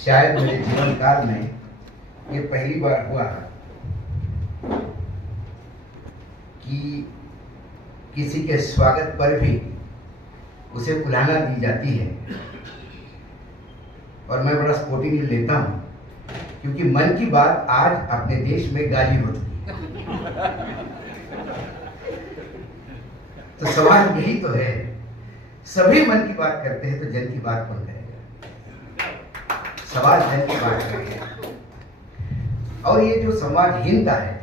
शायद मेरे जीवन काल में ये पहली बार हुआ कि किसी के स्वागत पर भी उसे बुलाना दी जाती है। और मैं बड़ा स्पोर्टिंगली लेता हूँ क्योंकि मन की बात आज अपने देश में गाली होती है। तो सवाल यही तो है, सभी मन की बात करते हैं तो जन की बात कौन करेगा? सवाल जन की बात करेगा। और ये जो संवादहीनता है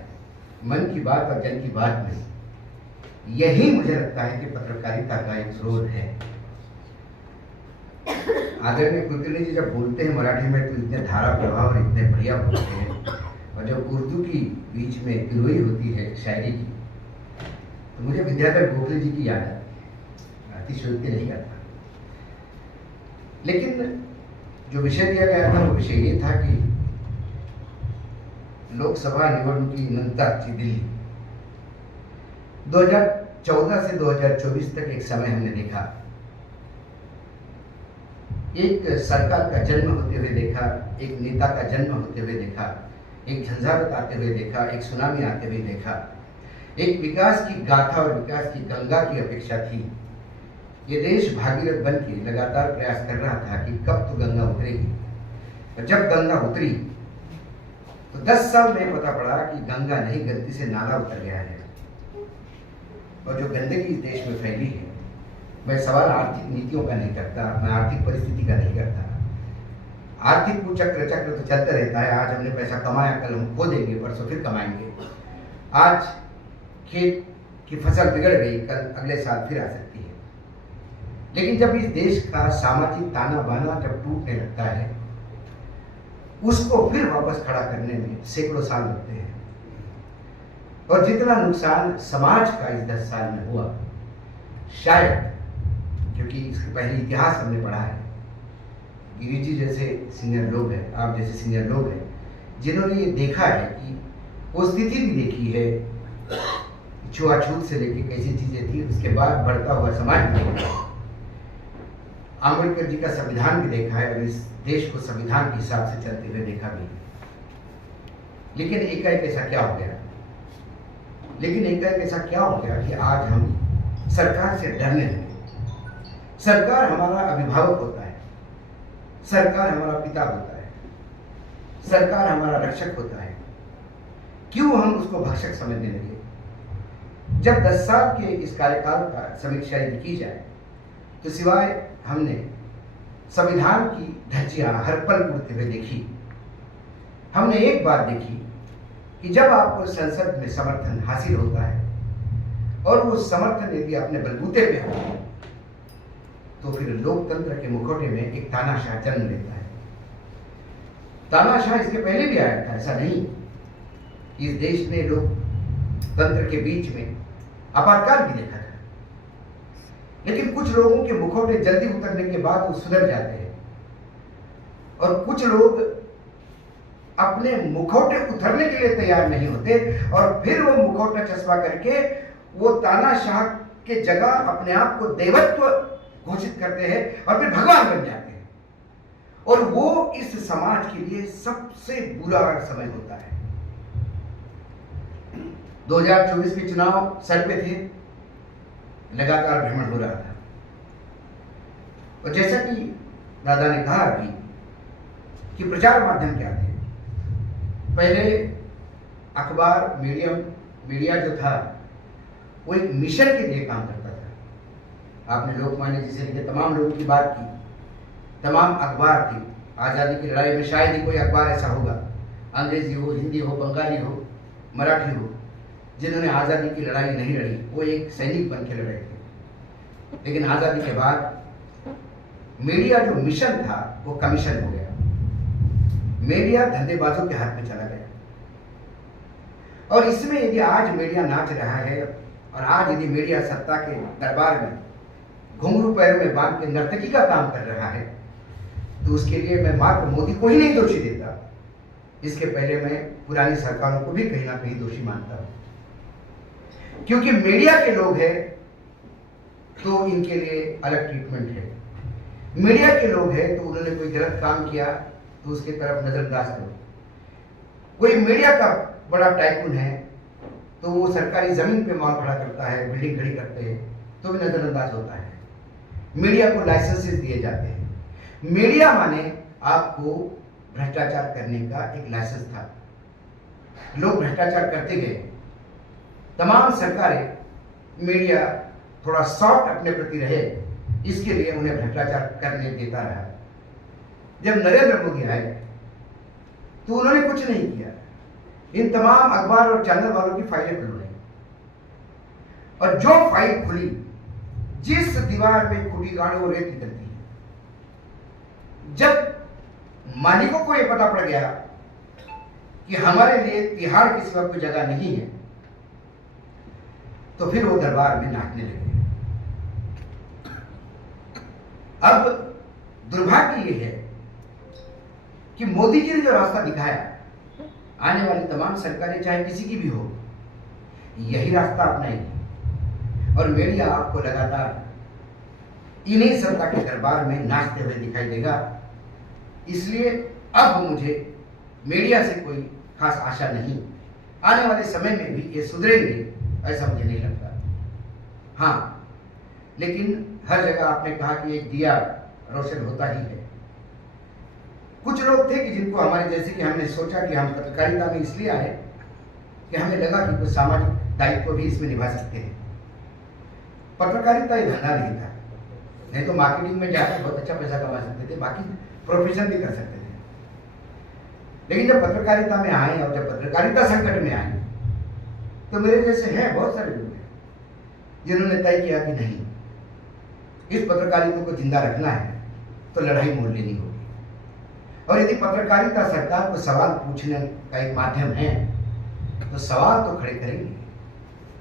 मन की बात और जन की बात में, यही मुझे लगता है कि पत्रकारिता का एक रोल है। आदरणीय कुलकर्णी जी जब बोलते हैं मराठी में तो इतने धारा प्रभाव और इतने बढ़िया बोलते हैं, और जब उर्दू की बीच में गिरोही होती है शायरी की, तो मुझे विद्याधर गोखले जी की याद आती। अतिशयोक्ति नहीं करता, लेकिन जो विषय दिया गया था वो विषय ये था कि लोकसभा निवडणुकी नंतरची दिल्ली 2014 से 2024 तक एक समय हमने देखा, एक सरकार का जन्म होते हुए देखा, एक नेता का जन्म होते हुए देखा, एक झंझावत आते हुए देखा, एक सुनामी आते हुए देखा, एक विकास की गाथा और विकास की गंगा की अपेक्षा थी। ये देश भागीरथ बन के लगातार प्रयास कर रहा था कि कब तो गंगा उतरेगी, और जब गंगा उतरी तो 10 साल में पता पड़ा कि गंगा नहीं, गलती से नाला उतर गया है। और जो गंदगी इस देश में फैली है, मैं सवाल आर्थिक नीतियों का नहीं करता, मैं आर्थिक परिस्थिति का नहीं करता। आर्थिक कुचक्र चक्र तो चलता रहता है। आज हमने पैसा कमाया, कल हम खो देंगे, परसों फिर कमाएंगे। आज खेत की फसल बिगड़ गई, कल अगले साल फिर आ सकती है। लेकिन जब इस देश का सामाजिक ताना बाना जब टूटने लगता है, उसको फिर वापस खड़ा करने में सैकड़ों साल लगते हैं। और जितना नुकसान समाज का इस 10 साल में हुआ, शायद क्योंकि इसके पहले इतिहास हमने पढ़ा है, गिरी जी जैसे सीनियर लोग हैं, आप जैसे सीनियर लोग हैं, जिन्होंने ये देखा है कि वो स्थिति भी देखी है, छुआछूत से लेकर कैसी चीजें थी, उसके बाद बढ़ता हुआ समाज भी देखा, अम्बेडकर जी का संविधान भी देखा है, और इस देश को संविधान के हिसाब से चलते हुए देखा भी। लेकिन एकाएक ऐसा क्या हो गया? ऐसा क्या हो गया कि आज हम सरकार से डरने लगे। सरकार हमारा अभिभावक होता है, सरकार हमारा पिता होता है, सरकार हमारा रक्षक होता है, क्यों हम उसको भक्षक समझने लगे? जब 10 साल के इस कार्यकाल का समीक्षा यदि की जाए तो सिवाय हमने संविधान की धज्जियां हर पल उड़ते हुए देखी, हमने एक बात देखी कि जब आपको संसद में समर्थन हासिल होता है और वो समर्थन यदि अपने बलबूते पे हो, तो फिर लोकतंत्र के मुखौटे में एक तानाशाह जन्म लेता है। तानाशाह इसके पहले भी आया था, ऐसा नहीं। इस देश ने लोकतंत्र के बीच में आपातकाल भी देखा था, लेकिन कुछ लोगों के मुखौटे जल्दी उतरने के बाद वो सुधर जाते हैं, और कुछ लोग अपने मुखौटे उतरने के लिए तैयार नहीं होते, और फिर वो मुखौटा चश्मा करके वो तानाशाह के जगह अपने आप को देवत्व घोषित करते हैं और फिर भगवान बन जाते हैं। और वो इस समाज के लिए सबसे बुरा समय होता है। 2024 के चुनाव सर पे थे, लगातार भ्रमण हो रहा था, और जैसा कि दादा ने कहा अभी कि प्रचार माध्यम क्या थे। पहले अखबार मीडिया जो था वो एक मिशन के लिए काम करता था। आपने लोकमान्य जी से लेकर तमाम लोगों की बात की, तमाम अखबार थी। आज़ादी की लड़ाई में शायद ही कोई अखबार ऐसा होगा, अंग्रेजी हो, हिंदी हो, बंगाली हो, मराठी हो, जिन्होंने आज़ादी की लड़ाई नहीं लड़ी। वो एक सैनिक बन के लड़े थे। लेकिन आज़ादी के बाद मीडिया जो मिशन था वो कमीशन हो गया। मीडिया धंधेबाजों के हाथ में चला गया। और इसमें यदि आज मीडिया नाच रहा है, और आज यदि मीडिया सत्ता के दरबार में घुंघरू पैरों में बांध के नर्तकी का काम कर रहा है, तो उसके लिए मैं मात्र मोदी को ही नहीं दोषी देता, इसके पहले मैं पुरानी सरकारों को भी कहीं ना कहीं दोषी मानता हूं। क्योंकि मीडिया के लोग हैं तो इनके लिए अलग ट्रीटमेंट है, मीडिया के लोग हैं तो उन्होंने कोई गलत काम किया तो उसकी तरफ नजरअंदाज करो। कोई मीडिया का बड़ा टाइकून है तो वो सरकारी जमीन पे मॉल खड़ा करता है, बिल्डिंग खड़ी करते हैं, तो भी नजरअंदाज होता है। मीडिया को लाइसेंसेस दिए जाते हैं। मीडिया माने आपको भ्रष्टाचार करने का एक लाइसेंस था। लोग भ्रष्टाचार करते गए। तमाम सरकारें मीडिया थोड़ा सॉफ्ट अपने प्रति रहे, इसके लिए उन्हें भ्रष्टाचार करने देता रहा। जब नरेंद्र मोदी आए तो उन्होंने कुछ नहीं किया। इन तमाम अखबार और चैनल वालों की फाइलें खुलवाई, और जो फाइल खुली, जिस दीवार में खुली गाड़ी वो रेत निकलती है। जब मालिकों को यह पता पड़ गया कि हमारे लिए तिहाड़ के सिवा कोई जगह नहीं है, तो फिर वो दरबार में नाचने लगे। अब दुर्भाग्य ये है कि मोदी जी ने जो रास्ता दिखाया, आने वाली तमाम सरकारें चाहे किसी की भी हो, यही रास्ता अपनाएगी, और मीडिया आपको लगातार इन्हीं सत्ता के दरबार में नाचते हुए दिखाई देगा। इसलिए अब मुझे मीडिया से कोई खास आशा नहीं। आने वाले समय में भी ये सुधरेंगे ऐसा मुझे नहीं लगता। हाँ, लेकिन हर जगह आपने कहा कि एक दिया रोशन होता ही है। कुछ लोग थे कि जिनको हमारे जैसे कि हमने सोचा कि हम पत्रकारिता में इसलिए आए कि हमें लगा कि कुछ सामाजिक दायित्व भी इसमें निभा सकते हैं। पत्रकारिता ये धंधा नहीं था, नहीं तो मार्केटिंग में जाकर बहुत अच्छा पैसा कमा सकते थे, बाकी प्रोफेशन भी कर सकते थे। लेकिन जब पत्रकारिता में आए और जब पत्रकारिता संकट में आए, तो मेरे जैसे हैं बहुत सारे लोग हैं जिन्होंने तय किया कि नहीं, इस पत्रकारिता को जिंदा रखना है तो लड़ाई मोल लेनी होगी। और यदि पत्रकारिता सरकार को सवाल पूछने का एक माध्यम है, तो सवाल तो खड़े करेंगे,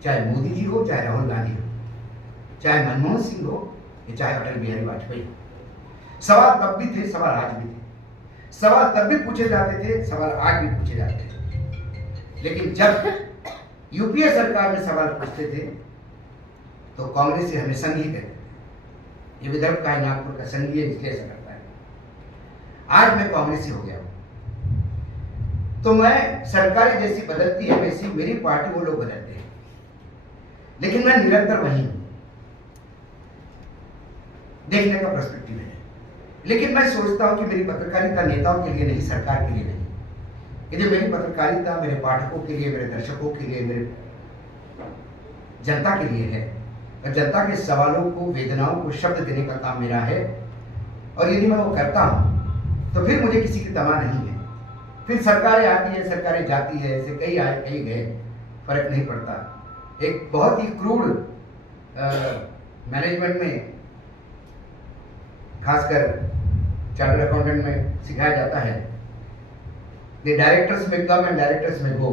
चाहे मोदी जी हो, चाहे राहुल गांधी हो, चाहे मनमोहन सिंह हो, या चाहे अटल बिहारी वाजपेयी हो। सवाल तब भी थे, सवाल आज भी थे। सवाल तब भी पूछे जाते थे, सवाल आज भी पूछे जाते थे। लेकिन जब यूपीए सरकार में सवाल पूछते थे तो कांग्रेस से हमें संघी कहते थे। ये विदर्भ का है, नागपुर का संघीय इसलिए ऐसा करता है। आज मैं कांग्रेसी हो गया हूं, तो मैं सरकारें जैसी बदलती है वैसी मेरी पार्टी वो लोग बदलते हैं, लेकिन मैं निरंतर वही हूं। देखने का पर्सपेक्टिव है। लेकिन मैं सोचता हूं कि मेरी पत्रकारिता नेताओं के लिए नहीं, सरकार के लिए नहीं। यदि मेरी पत्रकारिता मेरे पाठकों के लिए, मेरे दर्शकों के लिए, मेरे जनता के लिए है, और जनता के सवालों को, वेदनाओं को शब्द देने का काम मेरा है, और यदि मैं वो करता हूं तो फिर मुझे किसी की तमा नहीं है। फिर सरकारें आती है, सरकारें जाती है, ऐसे कई आए कई गए, फर्क नहीं पड़ता। एक बहुत ही क्रूड मैनेजमेंट में, खासकर चार्टर्ड अकाउंटेंट में सिखाया जाता है कि डायरेक्टर्स में कम एंड डायरेक्टर्स में go,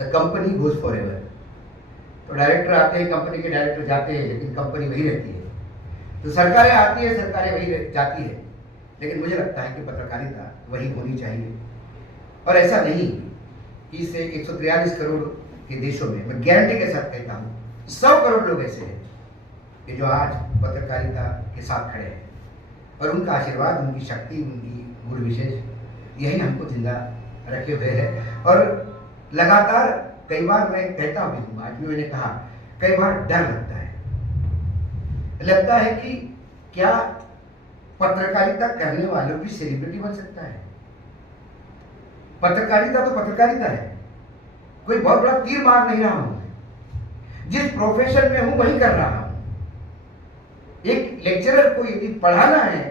the company goes forever. तो डायरेक्टर आते हैं, कंपनी के डायरेक्टर जाते हैं, लेकिन कंपनी वही रहती है। तो सरकारें आती है, सरकारें वही जाती है, लेकिन मुझे लगता है कि पत्रकारिता वही होनी चाहिए। और ऐसा नहीं कि इसे 143 करोड़ के देशों में, मैं गारंटी के साथ कहता हूँ, 100 करोड़ लोग ऐसे हैं कि जो आज पत्रकारिता के साथ खड़े हैं, और उनका आशीर्वाद, उनकी शक्ति, उनकी गुण विशेष यही हमको जिंदा रखे हुए है। और लगातार कई बार मैं कहता भी हूँ, आज भी मैंने कहा, कई बार डर लगता है कि क्या पत्रकारिता करने वालों भी सेलिब्रिटी बन सकता है। पत्रकारिता तो पत्रकारिता है, कोई बहुत बड़ा तीर मार नहीं रहा हूं। जिस प्रोफेशन में हूं वही कर रहा हूं। एक लेक्चरर को यदि पढ़ाना है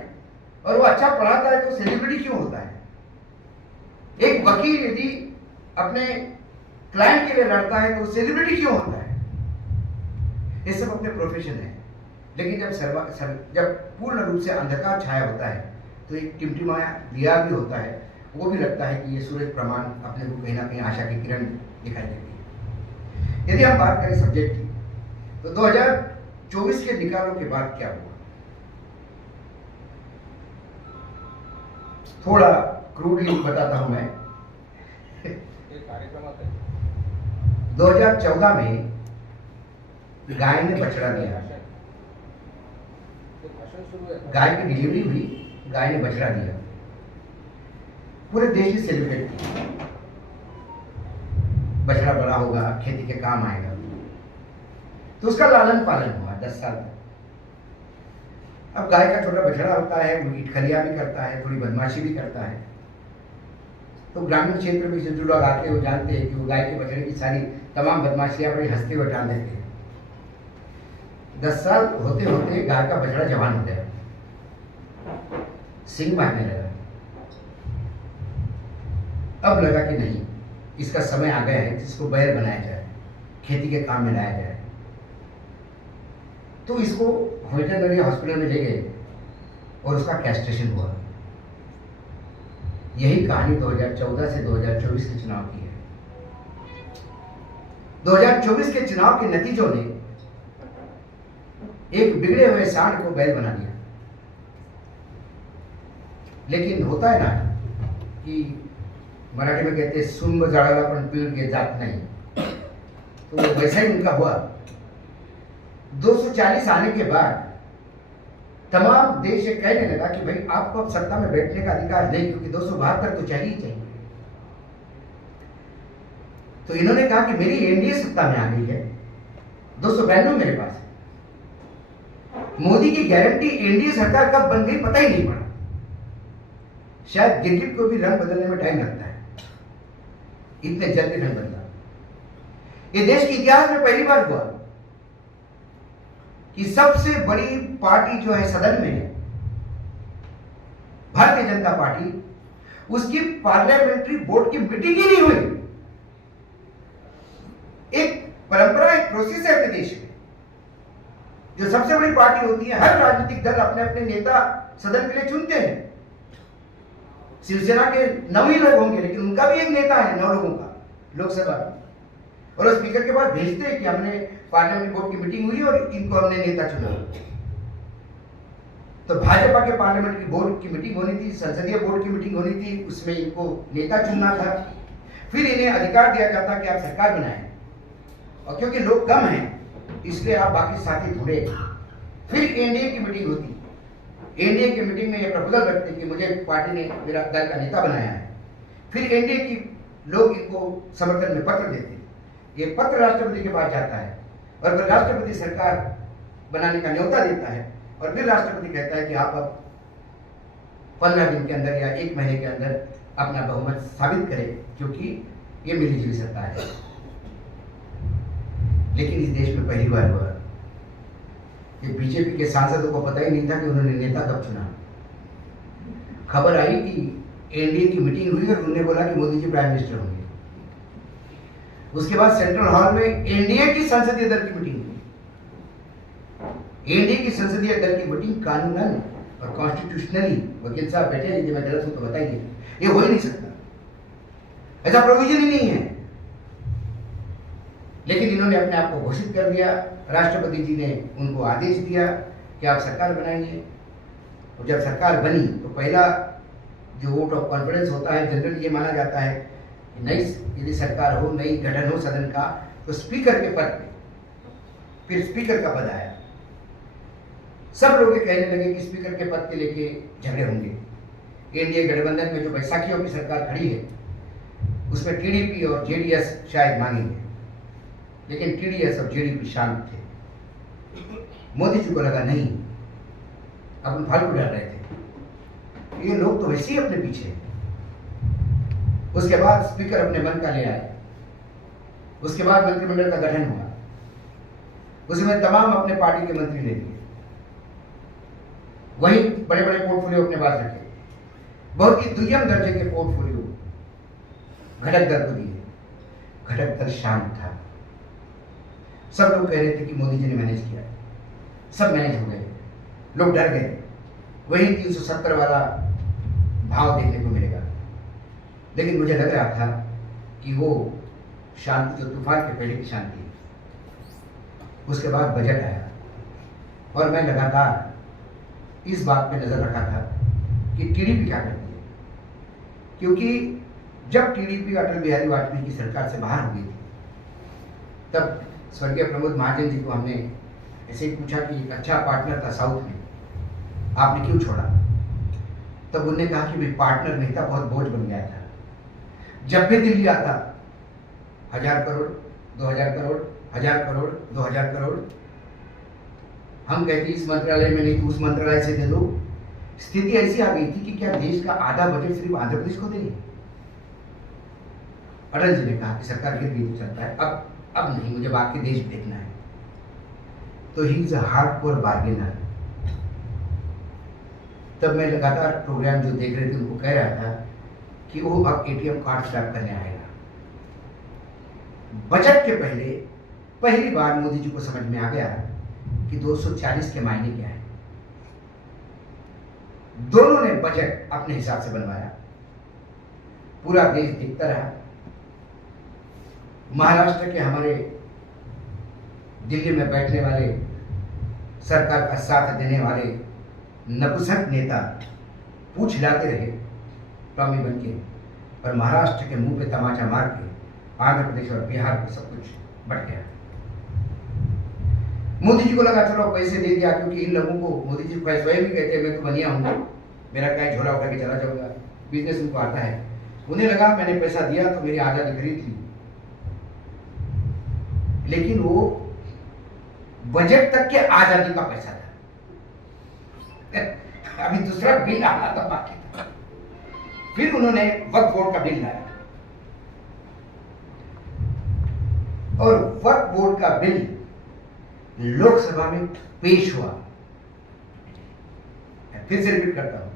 और वो अच्छा पढ़ाता है तो सेलिब्रिटी क्यों होता है? एक वकील यदि अपने क्लाइंट के लिए लड़ता है तो सेलिब्रिटी क्यों होता है? ये सब अपने प्रोफेशन है। लेकिन जब पूर्ण रूप से अंधकार छाया होता है तो एक टिमटिमाया दिया भी होता है, वो भी लगता है कि ये सूरज प्रमाण अपने को कहीं ना कहीं आशा की किरण दिखाई देती है। यदि हम बात करें सब्जेक्ट की, तो 2024 के निकालों के बाद क्या हुआ? थोड़ा क्रूडली बताता हूं मैं। 2014 में गाय ने बछड़ा दिया, गाय की डिलीवरी हुई, गाय ने बछड़ा दिया। पूरे देश ने सेलिब्रेट किया। बछड़ा बड़ा होगा, खेती के काम आएगा, तो उसका लालन पालन हुआ 10 साल तक। अब गाय का छोटा बछड़ा होता है, वो ईटखलिया भी करता है, थोड़ी बदमाशी भी करता है। तो ग्रामीण क्षेत्र में जो लोग आते हैं वो जानते हैं कि वो गाय के बछड़े की सारी तमाम बदमाशियां बड़ी हंसते हुए टाल देते हैं। 10 साल होते होते गाय का बछड़ा जवान हो गया, सिंग मारने लगा। अब लगा कि नहीं, इसका समय आ गया है कि इसको बैल बनाया जाए, खेती के काम में लाया जाए। तो इसको वेटरनरी हॉस्पिटल में ले गए और उसका कैस्ट्रेशन हुआ। यही कहानी 2014 से 2024 के चुनाव की है। 2024 के चुनाव के नतीजों ने एक बिगड़े हुए सांड को बैल बना दिया। लेकिन होता है ना कि मराठी में कहते हैं सुंब जड़ाला पण पीड़ के जात नहीं, तो वैसा ही उनका हुआ। 240 आने के बाद तमाम देश ये कहने लगा कि भाई आपको अब सत्ता में बैठने का अधिकार नहीं, क्योंकि 272 तो चाहिए ही चाहिए। तो इन्होंने कहा कि मेरी एनडीए सत्ता में आ गई है, 292 मेरे पास है। मोदी की गारंटी एनडीए सरकार कब बन गई पता ही नहीं पड़ा। शायद गिरगिट को भी रंग बदलने में टाइम लगता है, इतने जल्दी रंग बदला। ये देश के इतिहास में पहली बार हुआ कि सबसे बड़ी पार्टी जो है सदन में, भारतीय जनता पार्टी, उसकी पार्लियामेंट्री बोर्ड की मीटिंग ही नहीं हुई। एक परंपरा, एक प्रोसेस है अपने देश में। जो सबसे बड़ी पार्टी होती है, हर राजनीतिक दल अपने अपने नेता सदन के लिए चुनते हैं। शिवसेना के 9 ही लोग होंगे, लेकिन उनका भी एक नेता है 9 लोगों का लोकसभा में, और वो स्पीकर के पास भेजते हैं कि हमने पार्लियामेंट बोर्ड की मीटिंग हुई और इनको हमने नेता चुना। तो भाजपा के पार्लियामेंट्री बोर्ड की मीटिंग होनी थी, संसदीय बोर्ड की मीटिंग होनी थी, उसमें इनको नेता चुनना था। फिर इन्हें अधिकार दिया जाता कि आप सरकार बनाएं, और क्योंकि लोग कम हैं इसलिए आप बाकी साथी ढूंढे। फिर एनडीए की मीटिंग होती, एनडीए की मीटिंग में ये प्रपोजल रखते कि मुझे पार्टी ने मेरा दल का नेता बनाया है। फिर एनडीए की लोग इनको समर्थन में पत्र देते, ये पत्र राष्ट्रपति के पास जाता है, और फिर राष्ट्रपति सरकार बनाने का न्योता देता है, और फिर राष्ट्रपति कहता है कि आप अब 15 दिन के अंदर या 1 महीने के अंदर अपना बहुमत साबित करें, क्योंकि ये मिलीजुली सरकार है। लेकिन इस देश में पहली बार हुआ कि बीजेपी के सांसदों को पता ही नहीं था कि उन्होंने नेता कब चुना। खबर आई कि एनडीए की मीटिंग हुई और उन्होंने बोला कि मोदी जी प्राइम मिनिस्टर होंगे। उसके बाद सेंट्रल हॉल में एनडीए की संसदीय दल की मीटिंग हुई। एनडीए की संसदीय दल की मीटिंग कानूनन और कॉन्स्टिट्यूशनली, वकील साहब बैठे, यदि मैं गलत हूं तो बताइए, ये हो ही नहीं सकता, ऐसा प्रोविजन ही नहीं है। लेकिन इन्होंने अपने आप को घोषित कर दिया। राष्ट्रपति जी ने उनको आदेश दिया कि आप सरकार बनाएंगे, और जब सरकार बनी तो पहला जो वोट ऑफ कॉन्फिडेंस होता है, जनरली ये माना जाता है कि नई यदि सरकार हो, नई गठन हो सदन का, तो स्पीकर के पद पे फिर स्पीकर का पद आया। सब लोग ये कहने लगे कि स्पीकर के पद के लेके झगड़े होंगे। एनडीए गठबंधन में जो बैसाखियों की सरकार खड़ी है उसमें टीडीपी और जेडीएस शायद मांगेंगे, लेकिन टीडीएस और जेडीपी शांत थे। मोदी जी को लगा नहीं, अपन फालतू डर रहे थे, ये लोग तो वैसे ही अपने पीछे हैं। उसके बाद स्पीकर अपने मन का ले आए। उसके बाद मंत्रिमंडल का गठन हुआ, उसमें तमाम अपने पार्टी के मंत्री ले लिए, वही बड़े बड़े पोर्टफोलियो अपने पास रखे, बहुत ही दुर्यम दर्जे के पोर्टफोलियो घटक दल को दिए। घटक दल शांत था। सब लोग कह रहे थे कि मोदी जी ने मैनेज किया, सब मैनेज हो गए, लोग डर गए। वही 370 वाला भाव देखने को मिलेगा। लेकिन मुझे लग रहा था कि वो शांति जो तूफान के पहले की शांति है। उसके बाद बजट आया और मैं लगातार इस बात पे नजर रखा था कि टीडीपी क्या करती है, क्योंकि जब टीडीपी अटल बिहारी वाजपेयी की सरकार से बाहर हो गई थी, तब स्वर्गीय प्रमोद महाजन जी को हमने ऐसे ही पूछा कि एक अच्छा पार्टनर था साउथ में, आपने क्यों छोड़ा? तब उन्होंने कहा कि भाई पार्टनर मेहता बहुत बोझ बन गया था। जब भी दिल्ली आता 1000 करोड़, 2000 करोड़, 1000 करोड़, 2000 करोड़, हम कहते इस मंत्रालय में नहीं तो उस मंत्रालय से दे दो। स्थिति ऐसी आ गई थी कि क्या देश का आधा बजट सिर्फ आंध्र प्रदेश को देंगे। अटल जी ने कहा कि सरकार गिर गई तो चलता है, अब नहीं, मुझे बाकी देश देखना है। तो he is a hardcore bargainer. तब मैं लगातार प्रोग्राम जो देख रहे थे उनको कह रहा था कि वो अब एटीएम कार्ड स्वैप करने आएगा। बजट के पहले पहली बार मोदी जी को समझ में आ गया कि 240 के मायने क्या है। दोनों ने बजट अपने हिसाब से बनवाया, पूरा देश देखता रहा। महाराष्ट्र के हमारे दिल्ली में बैठने वाले, सरकार का साथ देने वाले नपुंसक नेता पूछ हिलाते रहे टॉमी बन के, और महाराष्ट्र के मुंह पे तमाचा मार के आंध्र प्रदेश और बिहार को सब कुछ बट गया। मोदी जी को लगा चलो पैसे दे दिया, क्योंकि इन लोगों को मोदी जी स्वयं भी कहते हैं मैं तो बनिया हूँ, मेरा क्या झोला उठा के चला जाऊंगा, बिजनेस उनको आता है। उन्हें लगा मैंने पैसा दिया तो मेरी आजादी खरीद ली, लेकिन वो बजट तक के आजादी का पैसा था। अभी दूसरा बिल आना था बाकी था। फिर उन्होंने वक्फ बोर्ड का बिल लाया, और वक्फ बोर्ड का बिल लोकसभा में पेश हुआ। फिर से रिपीट करता हूं,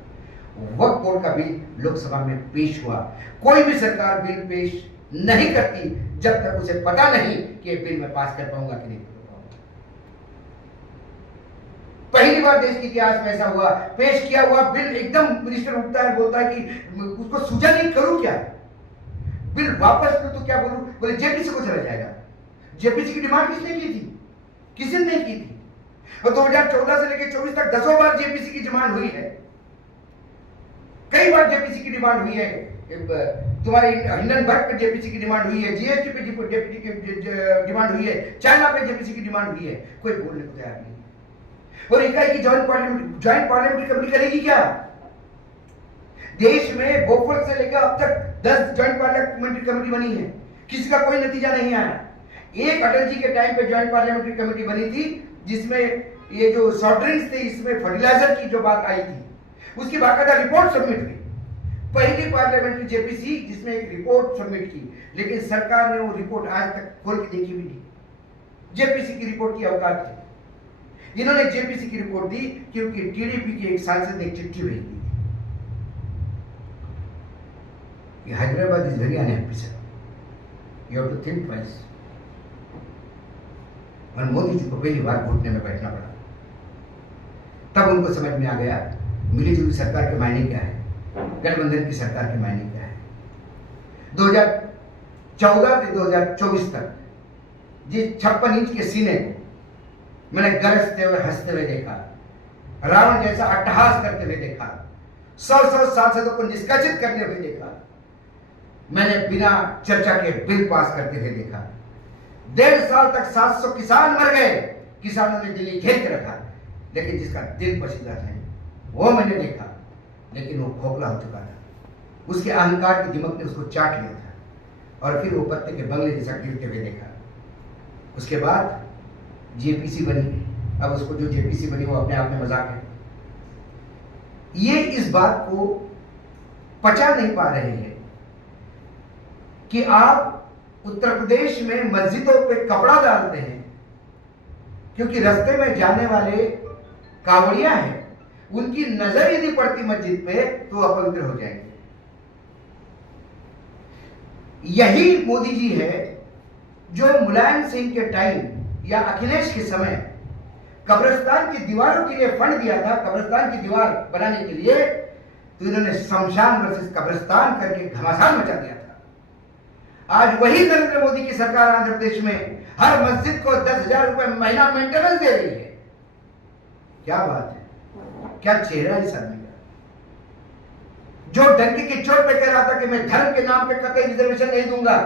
वक्फ बोर्ड का बिल लोकसभा में पेश हुआ। कोई भी सरकार बिल पेश नहीं करती जब तक उसे पता नहीं कि ये बिल मैं पास कर पाऊंगा कि नहीं कर पाऊंगा। पहली बार देश के इतिहास में ऐसा हुआ, पेश किया हुआ बिल एकदम मिनिस्टर उठता है, बोलता है कि उसको सूझा नहीं, करूं क्या, बिल वापस करूं तो क्या बोलूं, बोले जेपीसी को चला जाएगा। जेपीसी की डिमांड किसने की थी? किसी ने की थी। और 2014 से लेकर 24 तक 10 बार जेपीसी की डिमांड हुई है। कई बार जेपीसी की डिमांड हुई है। तुम्हारे हिंडनबर्ग पे जेपीसी की डिमांड हुई है, जीएसटी पे जेपीसी की डिमांड हुई है, चाइना पे जेपीसी की डिमांड हुई है, कोई बोलने को तैयार नहीं। और इकाई की ज्वाइंट पार्लियामेंट्री कमेटी करेगी क्या? देश में बोफोर्ड से लेकर अब तक 10 ज्वाइंट पार्लियामेंट्री कमेटी बनी है, किसी का कोई नतीजा नहीं आया। एक अटल जी के टाइम पे ज्वाइंट पार्लियामेंट्री कमेटी बनी थी, जिसमें ये जो सॉफ्ट ड्रिंक्स थे इसमें फर्टिलाइजर की जो बात आई थी, उसकी बाकायदा रिपोर्ट सबमिट हुई। पहली पार्लियामेंट्री जेपीसी जिसमें एक रिपोर्ट सबमिट की, लेकिन सरकार ने वो रिपोर्ट आज तक खोल के देखी भी नहीं। जेपीसी की रिपोर्ट की औकात थी। इन्होंने जेपीसी की रिपोर्ट दी क्योंकि टीडीपी के एक सांसद ने एक चिट्ठी भेज दी थी। Hyderabad is very unhappy sir, you have to think twice. और मोदी जी को पहली बार घुटने में बैठना पड़ा। तब उनको समझ में आ गया मिलीजुली सरकार के मायने क्या है, गठबंधन की सरकार के मायने क्या है। 2014 से 2024 तक जिस 56 इंच के सीने को मैंने गरजते हुए हंसते हुए देखा, रावण जैसा अट्टहास करते हुए देखा, 100 सांसदों को निष्कासित करते हुए देखा, मैंने बिना चर्चा के बिल पास करते हुए देखा। 1.5 साल तक 700 किसान मर गए, किसानों ने दिल्ली घेर के रखा, लेकिन जिसका दिल पसीदा है वो मैंने देखा, लेकिन वो खोखला हो चुका था। उसके अहंकार की दिमक ने उसको चाट लिया था, और फिर वो पत्ते के बंगले जैसा गिरते हुए देखा। उसके बाद जेपीसी बनी। अब उसको जो जेपीसी बनी वो अपने आप में मजाक है। ये इस बात को पचा नहीं पा रहे हैं कि आप उत्तर प्रदेश में मस्जिदों पे कपड़ा डालते हैं क्योंकि रास्ते में जाने वाले कांवड़िया हैं, उनकी नजर यदि पड़ती मस्जिद पे तो अपवित्र हो जाएंगे। यही मोदी जी है जो मुलायम सिंह के टाइम या अखिलेश के समय कब्रिस्तान की दीवारों के लिए फंड दिया था, कब्रिस्तान की दीवार बनाने के लिए, तो इन्होंने शमशान वर्सेस कब्रिस्तान करके घमासान मचा दिया था। आज वही नरेंद्र मोदी की सरकार आंध्र प्रदेश में हर मस्जिद को 10,000 रुपए महीना मेंटेनेंस दे रही है। क्या बात है, क्या चेहरा है इस आदमी का, जो डंके की चोट पे कह रहा था कि मैं धर्म के नाम पे कतई रिजर्वेशन नहीं दूंगा,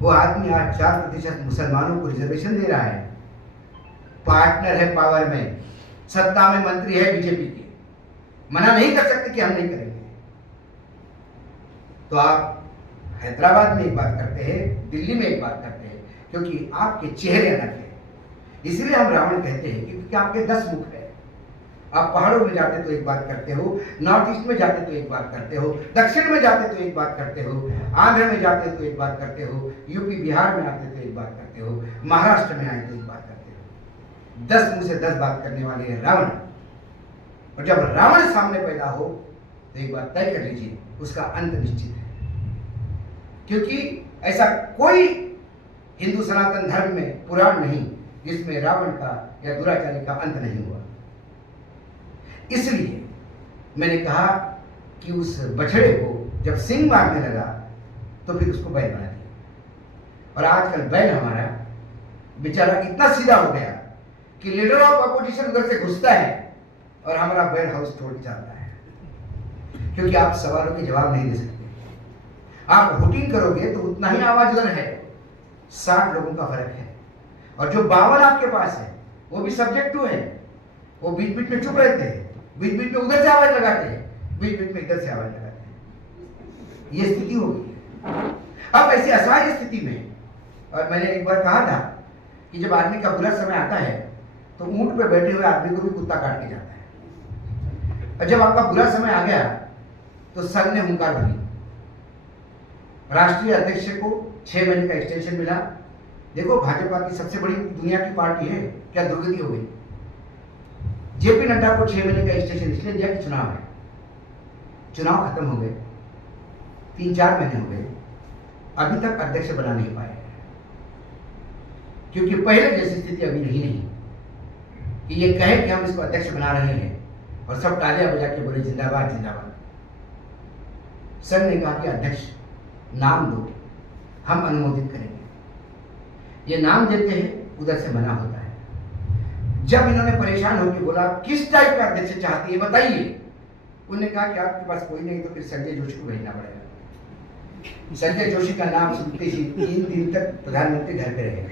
वो आदमी आज 4% मुसलमानों को रिजर्वेशन दे रहा है। पार्टनर है पावर में, सत्ता में मंत्री है बीजेपी के, मना नहीं कर सकते कि हम नहीं करेंगे। तो आप हैदराबाद में एक बात करते हैं, दिल्ली में एक बात करते हैं, क्योंकि आपके चेहरे अलग हैं। इसलिए हम रावण कहते हैं क्योंकि आपके 10 मुख है। आप पहाड़ों में जाते तो एक बात करते हो, नॉर्थ ईस्ट में जाते तो एक बात करते हो, दक्षिण में जाते तो एक बात करते हो, आंध्र में जाते तो एक बात करते हो, यूपी बिहार में आते तो एक बात करते हो, महाराष्ट्र में आए तो एक बात करते हो। 10 मुंह से 10 बात करने वाले हैं रावण। और जब रावण सामने पैदा हो तो एक बात तय कर लीजिए, उसका अंत निश्चित है। क्योंकि ऐसा कोई हिंदू सनातन धर्म में पुराण नहीं जिसमें रावण का या दुराचारी का अंत नहीं हुआ। इसलिए मैंने कहा कि उस बछड़े को जब सिंह मारने लगा तो फिर उसको बैल बना दिया। और आजकल बैल हमारा बेचारा इतना सीधा हो गया कि लीडर ऑफ अपोजिशन उधर से घुसता है और हमारा बैल हाउस छोड़ जाता है, क्योंकि आप सवालों के जवाब नहीं दे सकते। आप वोटिंग करोगे तो उतना ही आवाज उधर है, 60 लोगों का फर्क है। और जो 52 आपके पास है वो भी सब्जेक्टिव है, वो बीच बीच में चुप रहते हैं, बीच बीच में उधर से आवाज लगाते हैं, बीच बीच में इधर से आवाज लगाते हैं। ये स्थिति हो गई है। अब ऐसी असहाय स्थिति में, और मैंने एक बार कहा था कि जब आदमी का बुरा समय आता है तो ऊंट पे बैठे हुए आदमी को भी कुत्ता काट के जाता है। और जब आपका बुरा समय आ गया तो संघ ने हुंकार भरी। राष्ट्रीय अध्यक्ष को 6 महीने का एक्सटेंशन मिला। देखो, भाजपा की सबसे बड़ी दुनिया की पार्टी है, क्या दुर्गति हो गई। जेपी नड्डा को 6 महीने का एक्सटेंशन इसलिए दिया कि चुनाव है। चुनाव खत्म हो गए, 3-4 महीने हो गए, अभी तक अध्यक्ष बना नहीं पाए, क्योंकि पहले जैसी स्थिति अभी नहीं कि ये कहे कि हम इसको अध्यक्ष बना रहे हैं और सब तालियां बजा के बोले जिंदाबाद जिंदाबाद। संघ ने कहा कि अध्यक्ष नाम दो, हम अनुमोदित करेंगे। ये नाम देते हैं, उधर से मना होता है। जब इन्होंने परेशान होकर बोला किस टाइप का अध्यक्ष चाहती है बताइए, उन्होंने कहा कि आपके पास कोई नहीं तो फिर संजय जोशी को भेजना पड़ेगा। संजय जोशी का नाम सुनते ही 3 दिन तक प्रधानमंत्री घर पे रहे।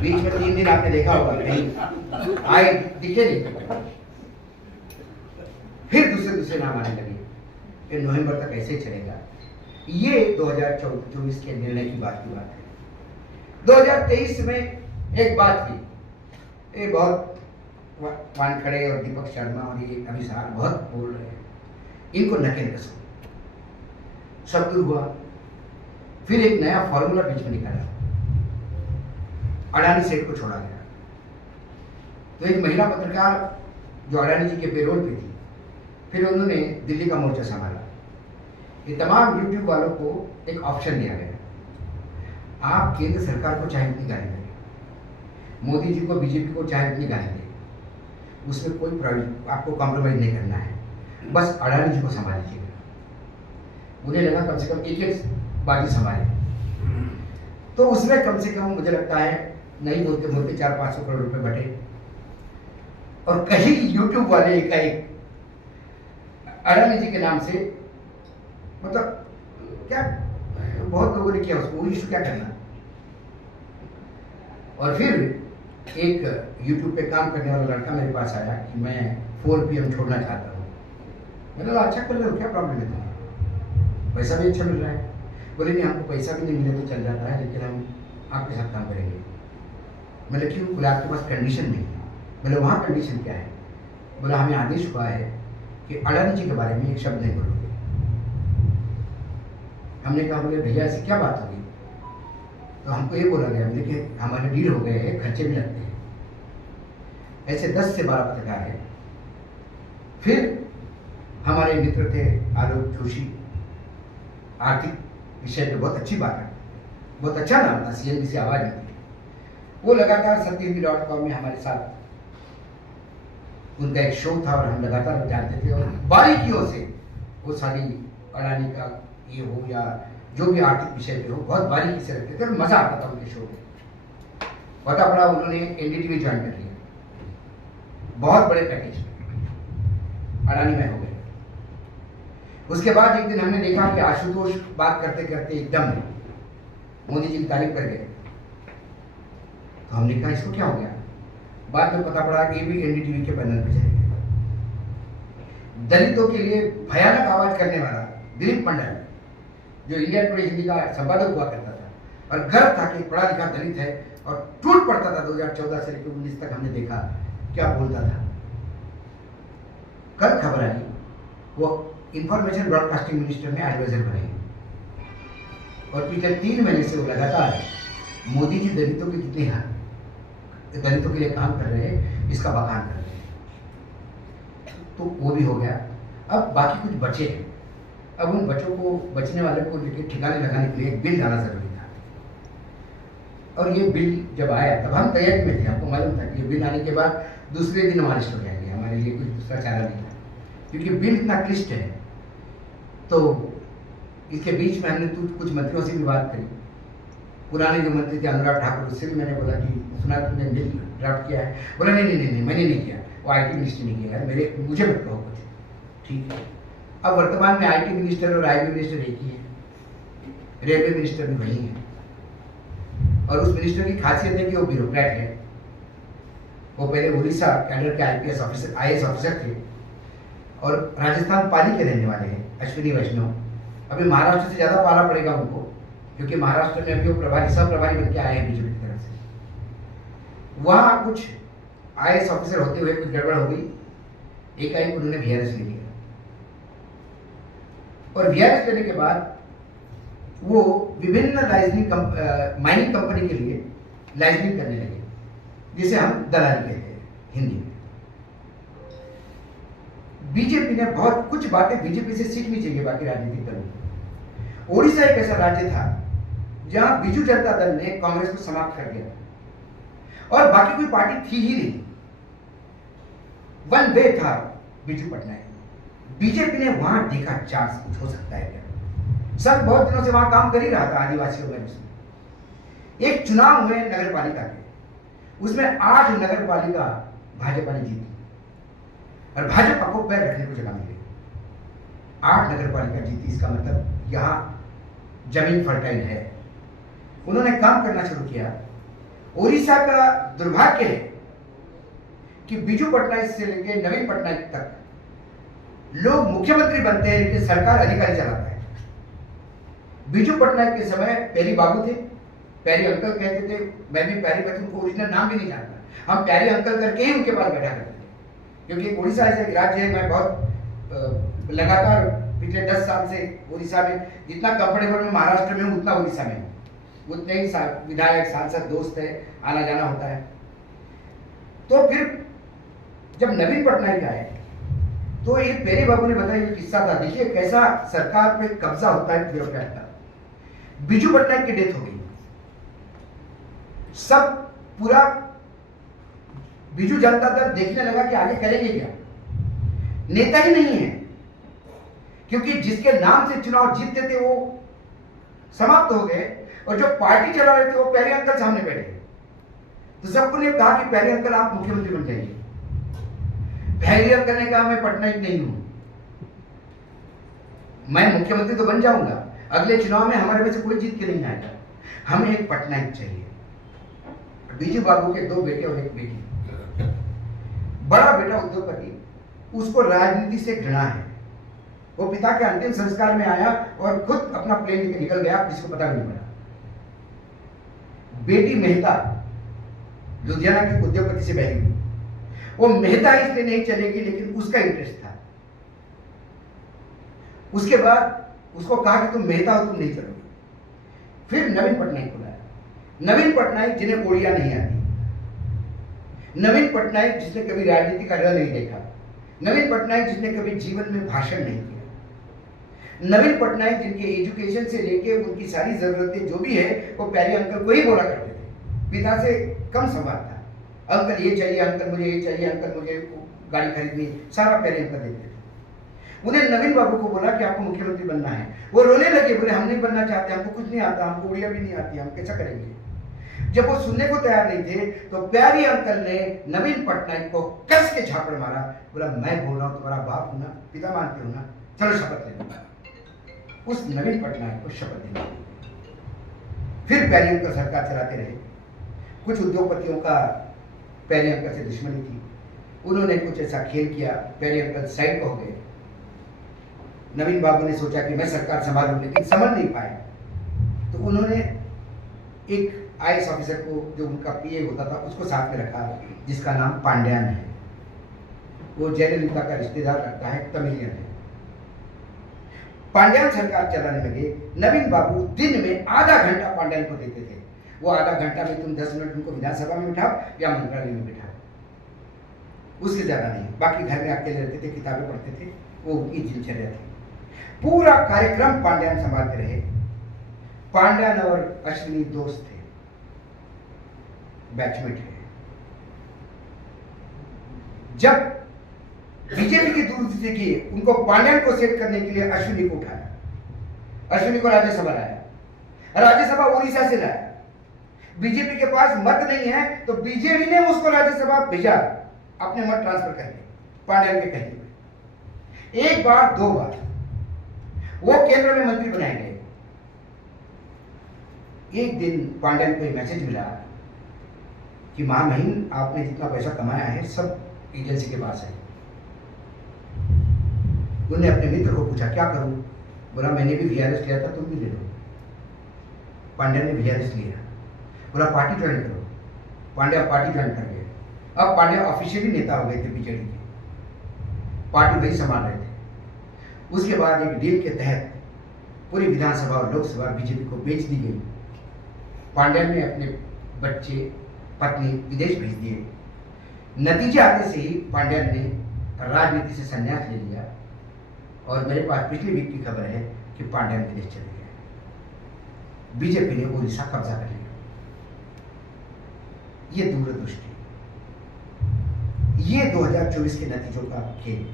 बीच में 3 दिन आपने देखा होगा कहीं आए दिखे नहीं, फिर दूसरे नाम आने लगे। फिर नवंबर तक ऐसे ही चलेगा। ये 2024 के निर्णय की बात है। 2023 में एक बात की, ये बहुत वानखड़े और दीपक शर्मा और ये अभिसार बहुत बोल रहे हैं, इनको नकेल कसो। सब दूर हुआ। फिर एक नया फॉर्मूला बीच में निकाला, अडानी सेठ को छोड़ा गया। तो एक महिला पत्रकार जो अडानी जी के पेरोल पे थी, फिर उन्होंने दिल्ली का मोर्चा संभाला। ये तमाम यूट्यूब वालों को एक ऑप्शन दिया गया, आप केंद्र सरकार को चाहे इतनी गाली दें, मोदी जी को, बीजेपी को चाहे इतनी गाली दें, उसमें कोई आपको कॉम्प्रोमाइज नहीं करना है, बस अडानी जी को संभाल लीजिएगा। मुझे लगा कम से कम एक बाजी संभाले, तो उसमें कम से कम मुझे लगता है नहीं बोलते बोलते 400-500 करोड़ रुपए बटे। और कहीं यूट्यूब वाले एकाएक अडानी जी के नाम से, मतलब क्या, बहुत लोगों ने किया उसको, इशू क्या करना। और फिर एक यूट्यूब पे काम करने वाला लड़का मेरे पास आया कि मैं 4 PM छोड़ना चाहता हूँ। मैंने कहा अच्छा कर रहे हो, क्या प्रॉब्लम है तुम्हें, पैसा भी अच्छा मिल रहा है। बोले नहीं, हमको पैसा भी नहीं मिले तो चल जाता है, लेकिन हम आपके साथ काम करेंगे। मैंने क्यों? बोले आपके पास कंडीशन नहीं है। बोले वहाँ कंडीशन क्या है? बोला हमें आदेश हुआ है कि अडानी जी के बारे में एक शब्द नहीं बोलोगे। हमने कहा बोले भैया ऐसी क्या बात होगी? तो हमको ये बोला गया, देखिए हमारे डील हो गए हैं, खर्चे भी लगते हैं। ऐसे 10 से 12 पत्रकार हैं। फिर हमारे मित्र थे आलोक जोशी, आर्थिक विषय पे बहुत अच्छी बात है, बहुत अच्छा नाम था, CNBC आवाज में थी। वो लगातार सत्यहिंदी.com में हमारे साथ, उनका एक शो था और हम लगातार जानते थे और बारीकियों से वो सारी अडानी का ये हो या जो भी आर्थिक विषय पे हो बहुत बारीकी से रखते थे और मजा आता था उनके शो में। पता पड़ा उन्होंने NDTV ज्वाइन कर लिया, बहुत बड़े पैकेज में अडानी में हो गए। उसके बाद एक दिन हमने देखा कि आशुतोष बात करते करते एकदम मोदी जी की तारीफ कर गए। तो हमने कहा इसको क्या हो गया? बाद में पता पड़ा कि ये भी NDTV के पैनल पे चले गए। दलितों के लिए भयानक आवाज करने वाला दिलीप मंडल, जो इंडिया टुडे हिंदी का संपादक हुआ करता था, और गर्व था कि पढ़ा लिखा दलित है, और टूट पड़ता था 2014 से लेकर 19 तक। हमने देखा क्या बोलता था। कल खबर आई वो इंफॉर्मेशन ब्रॉडकास्टिंग मिनिस्टर में एडवाइजर बने, और पिछले 3 महीने से वो लगातार मोदी जी दलितों के कितने दलितों के लिए काम कर रहे हैं इसका बखान कर रहे हैं। तो वो भी हो गया। अब बाकी कुछ बचे हैं। अब उन बच्चों को, बचने वाले को लेकर ठिकाने लगाने के लिए एक बिल लाना जरूरी था, और ये बिल जब आया तब हम तैयारी में थे। आपको मालूम था कि ये बिल आने के बाद दूसरे दिन अरेस्ट हो जाएंगे, हमारे लिए कुछ दूसरा चारा नहीं था, क्योंकि बिल इतना क्लिष्ट है। तो इसके बीच में हमने कुछ मंत्रियों से भी बात करी। पुराने जो मंत्री थे अनुराग ठाकुर, उससे भी मैंने बोला कि सुना तुमने बिल ड्राफ्ट किया है? बोला नहीं मैंने नहीं किया, वो IT मिनिस्टर ने किया है, मुझे मत कहो कुछ। ठीक है। अब वर्तमान में IT मिनिस्टर और IB मिनिस्टर एक ही है, रेलवे मिनिस्टर भी वही है, और उस मिनिस्टर की खासियत है कि वो ब्यूरोक्रेट है। वो पहले उड़ीसा कैडर के IAS ऑफिसर थे, और राजस्थान पाली के रहने वाले हैं, अश्विनी वैष्णव। अभी महाराष्ट्र से ज़्यादा पाला पड़ेगा उनको, क्योंकि महाराष्ट्र में अभी वो सह-प्रभारी बन के आए हैं बीजेपी की तरफ से। वहाँ कुछ IAS ऑफिसर होते हुए कुछ गड़बड़ हो गई, एकाएक उन्होंने VRS ले लिया, और VRS लेने के बाद वो विभिन्न माइनिंग कंपनी के लिए लाइसेंसिंग करने लगे, जिसे हम दलाली कहते हैं हिंदी में। बीजेपी ने बहुत कुछ बातें बीजेपी से सीखनी चाहिए बाकी राजनीतिक दलों को। ओडिशा एक ऐसा राज्य था जहां बीजू जनता दल ने कांग्रेस को समाप्त कर दिया, और बाकी कोई पार्टी थी ही नहीं, वन वे था बीजू पटनायक। बीजेपी ने वहां देखा चांस कुछ हो सकता है क्या। सब बहुत दिनों से वहां काम कर ही रहा था आदिवासियों में। उसमें एक चुनाव हुए नगर पालिका के, उसमें 8 नगर पालिका भाजपा ने जीती, और भाजपा को पैर रखने को जगह मिली। 8 नगर पालिका जीती, इसका मतलब यहां जमीन फर्टाइल है। उन्होंने काम करना शुरू किया। ओडिशा का दुर्भाग्य है कि बीजू पटनायक से लेकर नवीन पटनायक तक लोग मुख्यमंत्री बनते हैं, लेकिन सरकार अधिकारी चलाता है। बीजू पटनायक के समय प्यारी बाबू थे, प्यारी अंकल कहते थे। मैं भी प्यारी बच्चों को ओरिजिनल नाम भी नहीं जानता, हम प्यारी अंकल करके ही उनके पास बैठा करते थे, क्योंकि उड़ीसा ऐसा एक राज्य है। मैं बहुत लगातार पिछले 10 साल से उड़ीसा में, जितना कंफर्टेबल में महाराष्ट्र में हूँ उतना उड़ीसा में हूँ, उतने ही विधायक सांसद दोस्त है, आना जाना होता है। तो फिर जब नवीन पटनायक आए तो ये प्यारी बाबू ने बताया ये किस्सा था। देखिए कैसा सरकार पे कब्जा होता है ब्यूरोक्रेट का। बीजू पटनायक की डेथ हो गई, सब पूरा बीजू जनता दल देखने लगा कि आगे करेंगे क्या। नेता ही नहीं है, क्योंकि जिसके नाम से चुनाव जीतते थे वो समाप्त हो गए, और जो पार्टी चला रहे थे वो प्यारे अंकल सामने बैठे। तो सबको ने कहा कि प्यारे अंकल आप मुख्यमंत्री बन जाइए। प्यारे अंकल ने कहा मैं पटनायक नहीं हूं, मैं मुख्यमंत्री तो बन जाऊंगा, अगले चुनाव में हमारे में से कोई जीत के नहीं आएगा, हमें एक पटनायक चाहिए। बीजू बाबू के 2 बेटे और 1 बेटी। बड़ा बेटा उद्योगपति, उसको राजनीति से घृणा है। वो पिता के अंतिम संस्कार में आया और खुद अपना प्लेन लेके निकल गया, किसी को पता नहीं पड़ा। बेटी मेहता लुधियाना के उद्योगपति से बहरी हुई। वो मेहता इसलिए नहीं चलेगी, लेकिन उसका इंटरेस्ट था। उसके बाद उसको कहा कि तुम मेहता हो, तुम नहीं चलोगी। फिर नवीन पटनायक को लाया। नवीन पटनायक जिन्हें ओडिया नहीं आती, नवीन पटनायक जिसने कभी राजनीति का रंग नहीं देखा, नवीन पटनायक जिसने कभी जीवन में भाषण नहीं किया, नवीन पटनायक जिनके एजुकेशन से लेके उनकी सारी जरूरतें जो भी है वो प्यारे अंकल को ही बोला करते थे। पिता से कम संवाद था। अंकल ये चाहिए, अंकल मुझे ये चाहिए, अंकल मुझे गाड़ी खरीदनी, सारा प्यारे अंकल देते थे। उन्हें नवीन बाबू को बोला कि आपको मुख्यमंत्री बनना है। वो रोने लगे, बोले हम नहीं बनना चाहते, हमको कुछ नहीं आता, हमको उड़िया भी नहीं आती, हम कैसा करेंगे। जब वो सुनने को तैयार नहीं थे तो प्यारी अंकल ने नवीन पटनायक को कस के झापड़ मारा। बोला मैं बोल रहा हूं, तुम्हारा बाप हूं ना, पिता मानते हो ना, चलो शपथ ले लो। उस नवीन पटनायक को शपथ दी। फिर प्यारी अंकल सरकार चलाते रहे। कुछ उद्योगपतियों का प्यारे अंकल से दुश्मनी थी, उन्होंने कुछ ऐसा खेल किया, प्यारे अंकल साइड हो गए। नवीन बाबू ने सोचा कि मैं सरकार संभालूं, लेकिन संभल नहीं पाए। तो उन्होंने एक आईएएस ऑफिसर को, जो उनका पीए होता था, उसको साथ में रखा, जिसका नाम पांड्यान है। वो जयललिता का रिश्तेदार लगता है, तमिलियन है। पांड्यान सरकार चलाने लगे। नवीन बाबू दिन में आधा घंटा पांड्यान को देते थे। वो आधा घंटा में तुम 10 मिनट उनको विधानसभा में बिठाओ या मंत्रालय में बिठाओ, उससे ज्यादा नहीं। बाकी घर में अकेले रहते थे, किताबें पढ़ते थे, वो उनकी दिनचर्या थी। पूरा कार्यक्रम पांड्यान संभालते रहे। पांड्यान और अश्विनी दोस्त थे, बैचमेट थे। जब बीजेपी की दूरदृष्टि की उनको पांड्यान को सेट करने के लिए अश्विनी को उठाया, अश्विनी को राज्यसभा लाया, राज्यसभा उड़ीसा से लाया। बीजेपी के पास मत नहीं है तो बीजेपी ने उसको राज्यसभा भेजा, अपने मत ट्रांसफर करके पांड्यान के कहने पे। एक बार, दो बार वो केंद्र में मंत्री बनाए गए। एक दिन पांड्यान को मैसेज मिला कि महामहिम, आपने जितना पैसा कमाया है सब एजेंसी के पास है। उन्होंने अपने मित्र को पूछा क्या करूं? बोला मैंने भी वीआरएस लिया था, तुम भी ले लो। पांड्या ने वीआरएस लिया। बोला पार्टी ज्वाइन करो। पांड्या पार्टी ज्वाइन कर गए। अब पांड्या ऑफिशियली नेता हो गए थे बीजेडी के, पार्टी वही संभाल रहे थे। उसके बाद एक डील के तहत पूरी विधानसभा और लोकसभा बीजेपी को बेच दी गई। पांड्या ने अपने बच्चे, पत्नी विदेश भेज दिए। नतीजे आते से ही पांड्या ने राजनीति से संन्यास ले लिया और मेरे पास पिछली वीक की खबर है कि पांड्या विदेश चले गए। बीजेपी ने उड़ीसा कब्जा कर लिया। ये दूरदृष्टि, ये 2024 के नतीजों का खेल।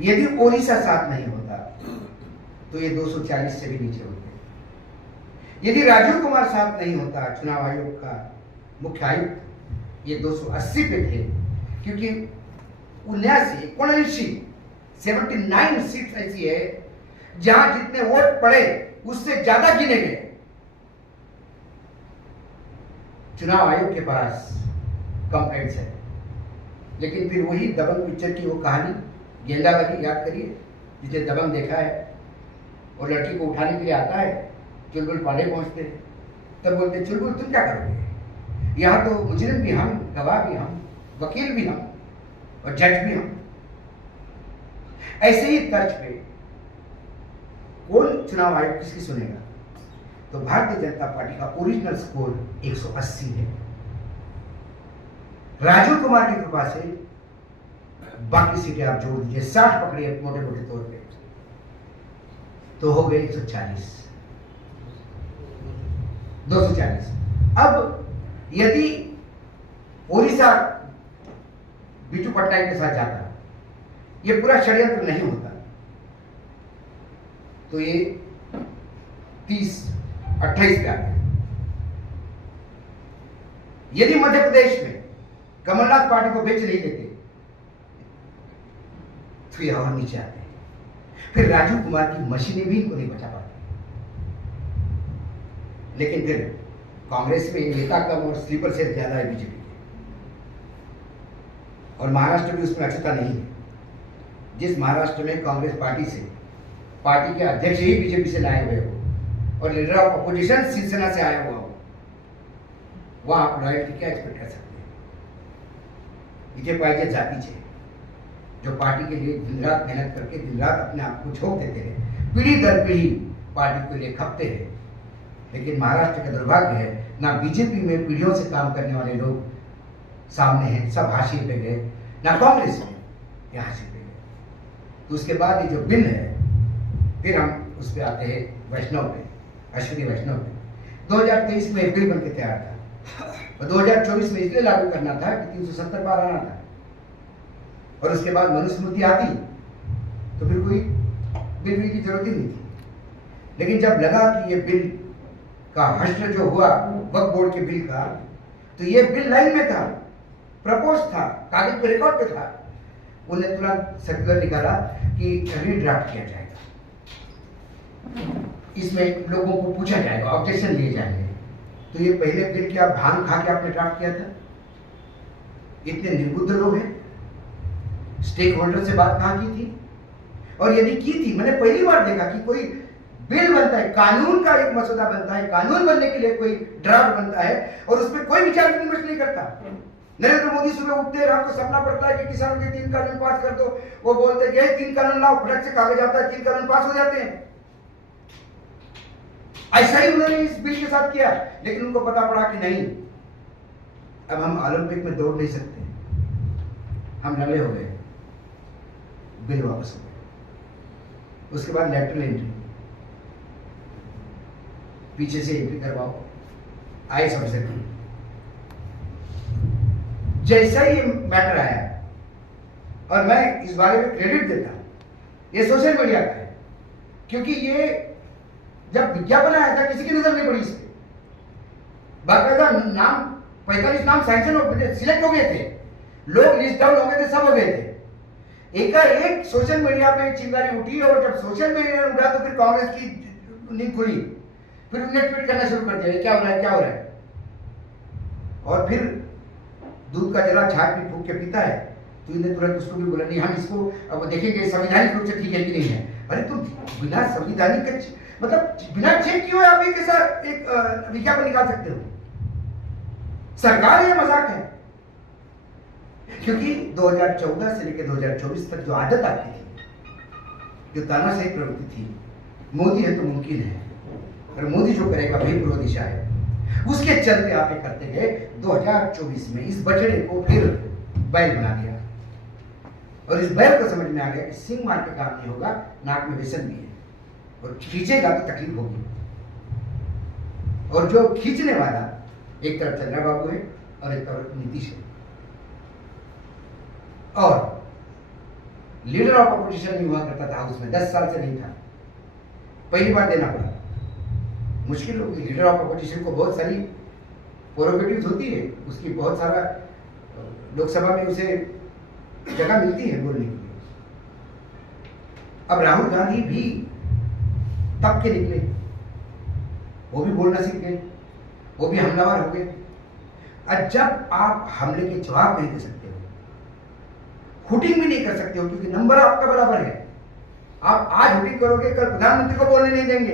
यदि उड़ीसा साथ नहीं होता तो ये 240 से भी नीचे होते। यदि राजीव कुमार साथ नहीं होता, चुनाव आयोग का मुख्य आयुक्त, ये 280 पे थे, क्योंकि 79 सीट ऐसी है जहां जितने वोट पड़े उससे ज्यादा गिने गए। चुनाव आयोग के पास कम एड्स है। लेकिन फिर वही दबंग पिक्चर की वो कहानी, गेंदा वाली, याद करिए, जिसे दबंग देखा है और लड़की को उठाने के लिए आता है, चुलबुल पाले पहुंचते, तब बोलते चुलबुल तुम क्या करोगे, यहाँ तो मुजरिम भी हम, गवाह भी हम, वकील भी हम और जज भी हम। ऐसे ही तर्ज पे कौन चुनाव आयोग किसकी सुनेगा? तो भारतीय जनता पार्टी का ओरिजिनल स्कोर 180 है। राजीव कुमार की कृपा से बाकी सीटें आप जोड़ दीजिए, 60 पकड़िए मोटे मोटे तौर पे, तो हो गए 140, 240। अब यदि उड़ीसा बीजू पट्टनायक के साथ जाता, ये पूरा षड्यंत्र नहीं होता, तो ये 30-28 पे आता। यदि मध्य प्रदेश में कमलनाथ पार्टी को बेच नहीं देते तो ये और नीचे आते। फिर राजीव कुमार की मशीनें भी इनको नहीं बचा पाती। लेकिन फिर कांग्रेस में नेता कम और स्लीपर सेल ज्यादा है बीजेपी के, और महाराष्ट्र भी उसमें अछूता नहीं है। जिस महाराष्ट्र में कांग्रेस पार्टी से पार्टी के अध्यक्ष ही बीजेपी से लाए हुए हो और लीडर ऑफ अपोजिशन शिवसेना से आया हुआ हो, वहां आप लॉयल्टी क्या एक्सपेक्ट कर सकते हैं? इथे पाहिजे जातीचे, जो पार्टी के लिए दिन रात मेहनत करके दिन रात अपने आप को झोंक देते हैं, पीढ़ी दर पीढ़ी पार्टी के लिए खपते हैं। लेकिन महाराष्ट्र का दुर्भाग्य है, ना बीजेपी में पीढ़ियों से काम करने वाले लोग सामने हैं, सब हाशिए पे गए, ना कांग्रेस में ये हाशिए पे गए। तो उसके बाद ये जो बिल है, फिर हम उस पर आते हैं वैष्णव पे, अश्विनी वैष्णव पे। 2023 में एक बिल बन के तैयार था और 2024 में इसलिए लागू करना था कि 370 पार आना था, और उसके बाद मनुस्मृति आती तो फिर कोई बिल की जरूरत ही नहीं थी। लेकिन जब लगा कि ये बिल का हश्र जो हुआ वक्फ बोर्ड के बिल का, तो ये बिल लाइन में था, प्रपोज था, कागज पे रिकॉर्ड पे था, उन्हें तुरंत सर्कुलर निकाला कि रीड्राफ्ट किया जाएगा, इसमें लोगों को पूछा जाएगा, ऑब्जेक्शन लिए जाएंगे। तो ये पहले बिल क्या भांग खा के आपने ड्राफ्ट किया था? इतने निर्बुद्ध लोग हैं, स्टेक होल्डर से बात कहाँ की थी? और यदि की थी, मैंने पहली बार देखा कि कोई बिल बनता है, कानून का एक मसौदा बनता है, कानून बनने के लिए कोई ड्राफ्ट बनता है और उसमें कोई विचार विमर्श नहीं करता। नरेंद्र मोदी सुबह उठते हैं, रात को सपना पड़ता है कि किसानों के 3 कानून पास कर दो, वो बोलते हैं कि 3 कानून लाओ, फटक से कागज आता है, 3 कानून पास हो जाते हैं। ऐसा ही उन्होंने इस बिल के साथ किया, लेकिन उनको पता पड़ा कि नहीं, अब हम ओलंपिक में दौड़ नहीं सकते, हम नल्ले हो गए, बिल वापस हो गए। उसके बाद लेटरल एंट्री, पीछे से एंट्री करवाओ, आईएएस ऑफिसर की। जैसा ही मैटर आया, और मैं इस बारे में क्रेडिट देता हूं, ये सोशल मीडिया का है, क्योंकि ये जब विज्ञापन आया था किसी की नजर नहीं पड़ी इस पे। बाकायदा नाम 45 नाम सैंक्शन हो, सिलेक्ट हो गए थे, लोग लिस्ट डाउन हो गए थे, सब हो गए थे। एकाएक सोशल मीडिया पे चिंगारी उठी, और जब सोशल मीडिया ने उठा तो फिर कांग्रेस की नींद खुली, फिर उन्हें ट्वीट करना शुरू कर दिया, क्या हो रहा है, क्या हो रहा है। और फिर दूध का जरा छाछ भी फूक के पीता है, तो इन्हें तुरंत उसको भी बोला नहीं, हम इसको अब देखेंगे संवैधानिक रूप से ठीक है कि नहीं है। अरे तुम बिना संवैधानिक, मतलब बिना चेक किए आप एक ऐसा एक विज्ञापन निकाल सकते हो? सरकार ये मजाक है। क्योंकि 2014 से लेकर 2024 तक जो आदत आती थी, जो तानाशाही प्रवृत्ति थी, मोदी है तो मुमकिन है, और मोदी जो करेगा वही पूर्व दिशा है, उसके चलते आप ये करते गए। 2024 में इस बछड़े को फिर बैल बना दिया, और इस बैल को समझ में आ गया कि सिंह मार के काम नहीं होगा, नाक में व्यसन भी है, और खींचेगा तो तकलीफ होगी। और जो खींचने वाला एक तरफ चंद्रबाबू है और एक तरफ नीतीश है, और लीडर ऑफ अपोजिशन नहीं हुआ करता था हाउस में, 10 साल से नहीं था, पहली बार देना पड़ा। मुश्किल होगी, लीडर ऑफ अपोजिशन को बहुत सारी प्रोरोगेटिव्स होती है, उसकी बहुत सारा लोकसभा में उसे जगह मिलती है बोलने के लिए। अब राहुल गांधी भी तब के निकले, वो भी बोलना सीख गए, वो भी हमलावर हो गए। और जब आप हमले के जवाब नहीं दे सकते हो, हुटिंग भी नहीं कर सकते हो, क्योंकि नंबर आपका बराबर है, आप आज हुटिंग करोगे, कल प्रधानमंत्री को बोलने नहीं देंगे,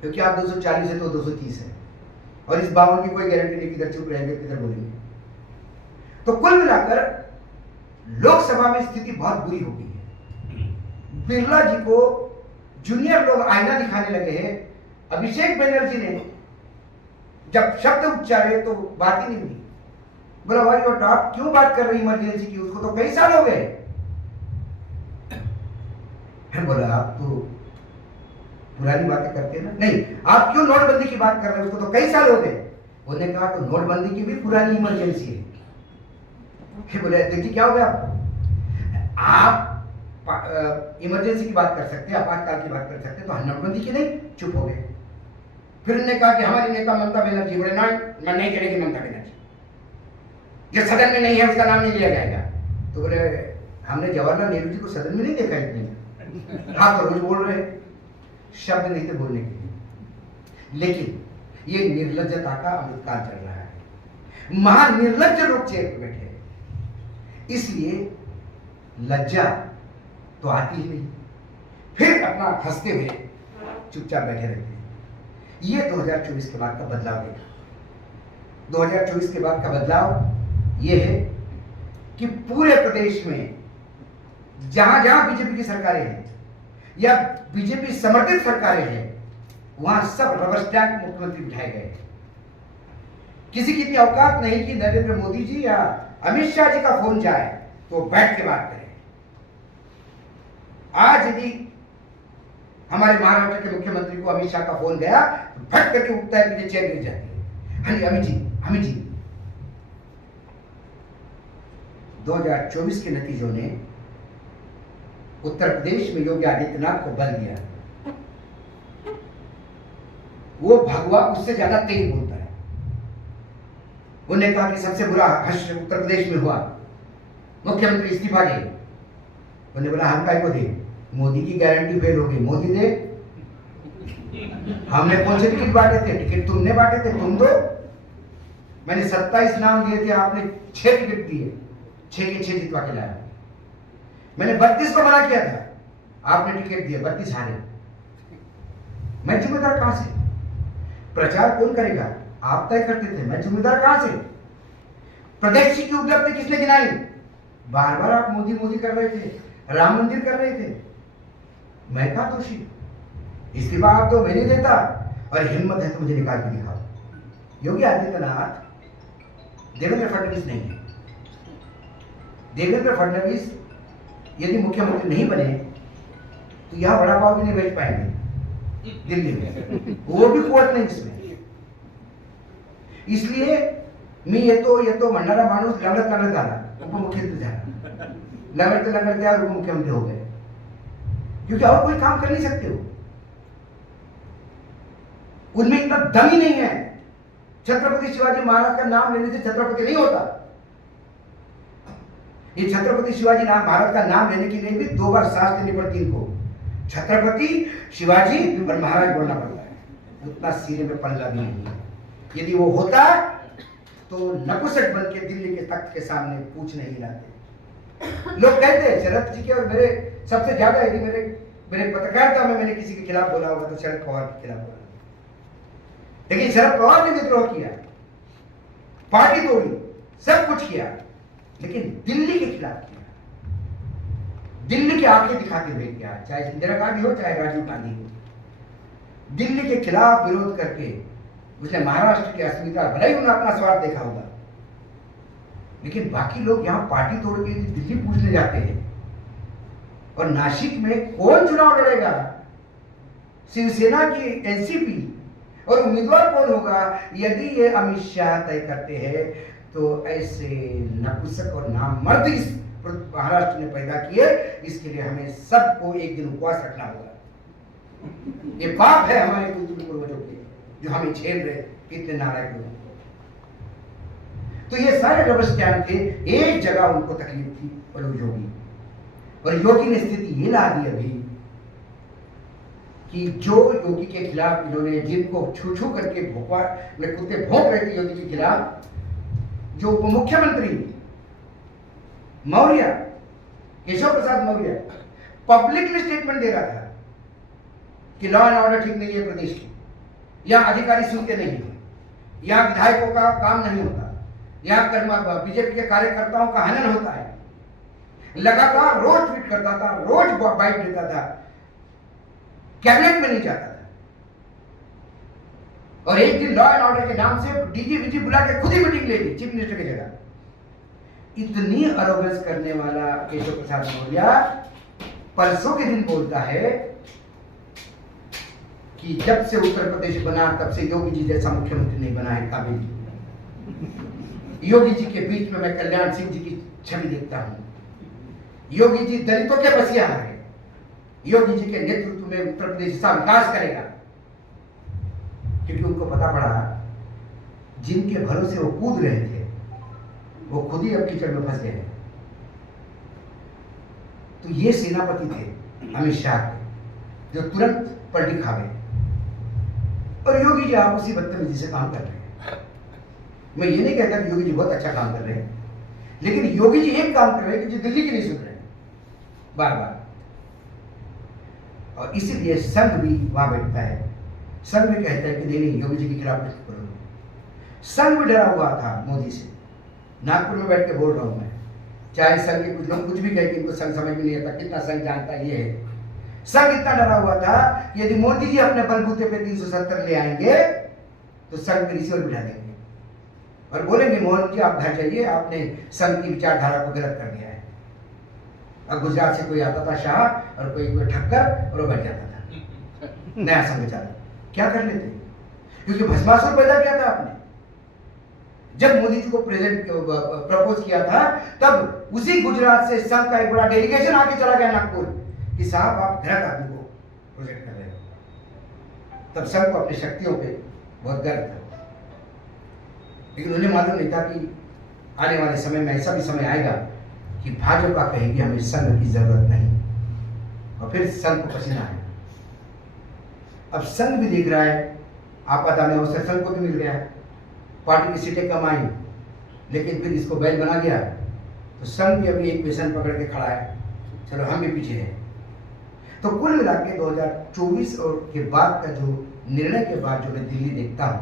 क्योंकि आप 240 है तो 230 है, और इस 52 की कोई गारंटी नहीं किधर चुप रहेंगे किधर बोलेंगे। तो कुल मिलाकर लोकसभा में स्थिति बहुत बुरी हो गई है। बिरला जी को जूनियर लोग आईना दिखाने लगे हैं। अभिषेक बनर्जी ने जब शब्द उच्चारे तो बात ही नहीं हुई। बोला भाई वो आप क्यों बात कर रही इमरजेंसी की, उसको तो कई साल हो गए। बोला आप तो पुरानी बातें करते हैं ना, नहीं आप क्यों नोटबंदी की बात कर रहे हैं, उसको तो कई साल हो गए। उन्होंने कहा तो नोटबंदी की भी पुरानी इमरजेंसी है। फिर बोले देखिए क्या हो गया आप इमरजेंसी की बात कर सकते हैं, आपातकाल की बात कर सकते हैं, तो नोटबंदी की नहीं, चुप हो गए। फिर उन्होंने कहा कि हमारी नेता ममता बनर्जी, बोले मैं नहीं करेगी ममता बनर्जी, जो सदन में नहीं है उसका नाम नहीं लिया जाएगा। तो बोले हमने जवाहरलाल नेहरू जी को सदन में नहीं देखा इतने, हाँ तो रोज बोल रहे, शब्द नहीं थे बोलने के लिए। लेकिन ये निर्लज्जता का अमृतकाल चल रहा है, महानिर्लज्ज लोग चेयर पर बैठे हैं, इसलिए लज्जा तो आती ही नहीं, फिर अपना हंसते हुए चुपचाप बैठे रहते हैं। ये 2024 के बाद का बदलाव देखा। 2024 के बाद का बदलाव ये है कि पूरे प्रदेश में जहां जहां बीजेपी की सरकारें हैं या बीजेपी समर्थित सरकारें हैं, वहां सब रबर स्टैम्प मुख्यमंत्री बिठाए गए। किसी की इतनी औकात नहीं कि नरेंद्र मोदी जी या अमित शाह जी का फोन जाए तो बैठ के बात करें। आज यदि हमारे महाराष्ट्र के मुख्यमंत्री को अमित शाह का फोन गया तो फट करके उठता है, पीछे चेयर गिर जाती है, हाँ जी अमित जी अमित जी। 2024 के नतीजों ने उत्तर प्रदेश में योगी आदित्यनाथ को बल दिया। वो भगवा उससे ज्यादा तेज बोलता है। उन्होंने कहा कि सबसे बुरा हर्ष उत्तर प्रदेश में हुआ, मुख्यमंत्री इस्तीफा दे। उन्होंने बोला हम काय को दे, मोदी की गारंटी फेल होगी, मोदी दे। हमने कौन से टिकट बांटे थे, टिकट तुमने बांटे थे, तुम दो। मैंने 27 नाम दिए थे, आपने 6 टिकट दिए, 6 के 6 जितवा के लाया। मैंने 32 को मना किया था, आपने टिकट दिया, 32 हारे। मैं जिम्मेदार कहां से? प्रचार कौन करेगा? आप तय करते थे, मैं जिम्मेदार कहां से? प्रदेश की उपलब्धि किसने गिनाई? बार बार आप मोदी मोदी कर रहे थे, राम मंदिर कर रहे थे, मैं कहा दोषी? इस्तीफा आप तो मैं नहीं देता, और हिम्मत है तो मुझे निकाल के दिखाओ। योगी आदित्यनाथ देवेंद्र फडणवीस नहीं है। देवेंद्र फडणवीस यदि मुख्यमंत्री नहीं बने तो यहां वड़ा पाव भी नहीं बेच पाएंगे दिल्ली में, वो भी कुवत नहीं इसमें। इसलिए मी येतो म्हणणारा माणूस लढत आला, उपमुख्यमंत्री झाला, लढते और उपमुख्यमंत्री हो गए, क्योंकि और कोई काम कर नहीं सकते हो, उनमें इतना दम ही नहीं है। छत्रपति शिवाजी महाराज का नाम लेने से छत्रपति नहीं होता। ये छत्रपति शिवाजी महाराज का नाम लेने के लिए भी 2 बार सांस लेनी पड़ती इनको, छत्रपति शिवाजी और महाराज बोलना पड़ता है, उतना सिरे में पल्ला भी नहीं है। यदि वो होता तो नपुंसक बन के दिल्ली के तख्त के सामने पूछ नहीं हिलाते। लोग कहते हैं शरद जी के और मेरे सबसे ज्यादा, यदि मेरे पत्रकारिता में मैंने किसी के खिलाफ बोला होगा तो शरद पवार के खिलाफ बोला, लेकिन शरद पवार ने विद्रोह किया, पार्टी तोड़ी, सब कुछ किया, लेकिन दिल्ली के खिलाफ किया, दिल्ली की आंखें दिखाते हुए किया, चाहे इंदिरा गांधी हो चाहे राजीव गांधी हो, दिल्ली के खिलाफ विरोध करके उसने महाराष्ट्र की अस्मिता, भले ही उन्होंने अपना स्वार्थ देखा होगा, लेकिन बाकी लोग यहां पार्टी तोड़ के दिल्ली पूछने जाते हैं। और नासिक में कौन चुनाव लड़ेगा? शिवसेना की एनसीपी, और उम्मीदवार कौन होगा? यदि ये अमित शाह तय करते हैं तो ऐसे नपुंसक और नामर्द इस महाराष्ट्र ने पैदा किए, इसके लिए हमें सबको एक दिन उपवास रखना होगा। ये पाप है हमारे पूर्वजों के जो हमें झेल रहे कितने नारायण लोग। तो ये सारे रबर स्टैम्प थे, एक जगह उनको तकलीफ थी, और वो योगी, और योगी ने स्थिति ये ला दी अभी कि जो योगी के खिलाफ इन्होंने, जिनको छू छू करके कुत्ते भौंक रहे थे योगी के खिलाफ, जो उप मुख्यमंत्री मौर्य, केशव प्रसाद मौर्य, पब्लिकली स्टेटमेंट दे रहा था कि लॉ एंड ऑर्डर ठीक नहीं है प्रदेश की, या अधिकारी सुनते नहीं, या विधायकों का काम नहीं होता, या बीजेपी के कार्यकर्ताओं का हनन होता है, लगातार रोज ट्वीट करता था, रोज बाइट देता था, कैबिनेट में नहीं जाता था, और एक दिन लॉ एंड ऑर्डर के नाम से डीजी वीजी बुला के खुद ही मीटिंग ले ली चीफ मिनिस्टर की जगह। इतनी अरोगेंस करने वाला केशव प्रसाद मौर्य परसों के दिन बोलता है कि जब से उत्तर प्रदेश बना तब से योगी जी जैसा मुख्यमंत्री नहीं बना है काबिल। योगी जी के बीच में मैं कल्याण सिंह जी की छवि देखता हूं। योगी जी दलितों के बसिया है, योगी जी के नेतृत्व में उत्तर प्रदेश ऐसा विकास करेगा, क्योंकि उनको पता पड़ा जिनके भरोसे वो कूद रहे थे वो खुद ही अब कीचड़ में फंस गए। तो ये सेनापति थे अमित शाह के, जो तुरंत पलटी खा गए, और योगी जी आप उसी बदतमीजी से काम कर रहे हैं। मैं ये नहीं कहता कि योगी जी बहुत अच्छा काम कर रहे हैं, लेकिन योगी जी एक काम कर रहे हैं कि जो दिल्ली की नहीं सुन रहे हैं बार बार, और इसीलिए संघ भी वहां बैठता है। संघ भी कहता है कि नहीं योगी जी के खिलाफ कुछ करो। संघ भी डरा हुआ था मोदी से, नागपुर में बैठ के बोल रहा हूं मैं, चाहे संघ के कुछ लोग कुछ भी कहे कि इनको संघ समझ में नहीं आता, कितना संघ जानता है ये है। संघ इतना डरा हुआ था कि यदि मोदी जी अपने बलबूते पे 370 ले आएंगे तो संघ में रिसीवर बिठा देंगे और बोलेंगे मोहन जी आप घर जाइए, आपने संघ की विचारधारा को गलत कर दिया है। और गुजरात से कोई आता था शाह और कोई ठक्कर, और वो बैठ जाता था नया संघ चालक। क्या कर लेते? क्योंकि भस्मासुर पैदा किया था आपने। जब मोदी जी को प्रपोज किया था तब उसी गुजरात से संघ का एक बड़ा डेलीगेशन आके चला गया नागपुर कि साहब आप गलत आदमी को प्रोजेक्ट कर रहे हो। तब संघ को अपनी शक्तियों पे बहुत गर्व था, लेकिन उन्हें मालूम नहीं था कि आने वाले समय में ऐसा भी समय आएगा कि भाजपा कहेगी हमें संघ की जरूरत नहीं, और फिर संघ को पसीना आएगा। अब संघ भी देख रहा है आपदा में अवसर संघ को भी मिल गया, पार्टी की सीटें कम आई, लेकिन फिर इसको बैल बना गया, तो संघ भी अभी एक पेशन पकड़ के खड़ा है। चलो हम भी पीछे हैं। तो कुल मिला के 2024 और के बाद का जो निर्णय के बाद जो मैं दिल्ली देखता हूँ,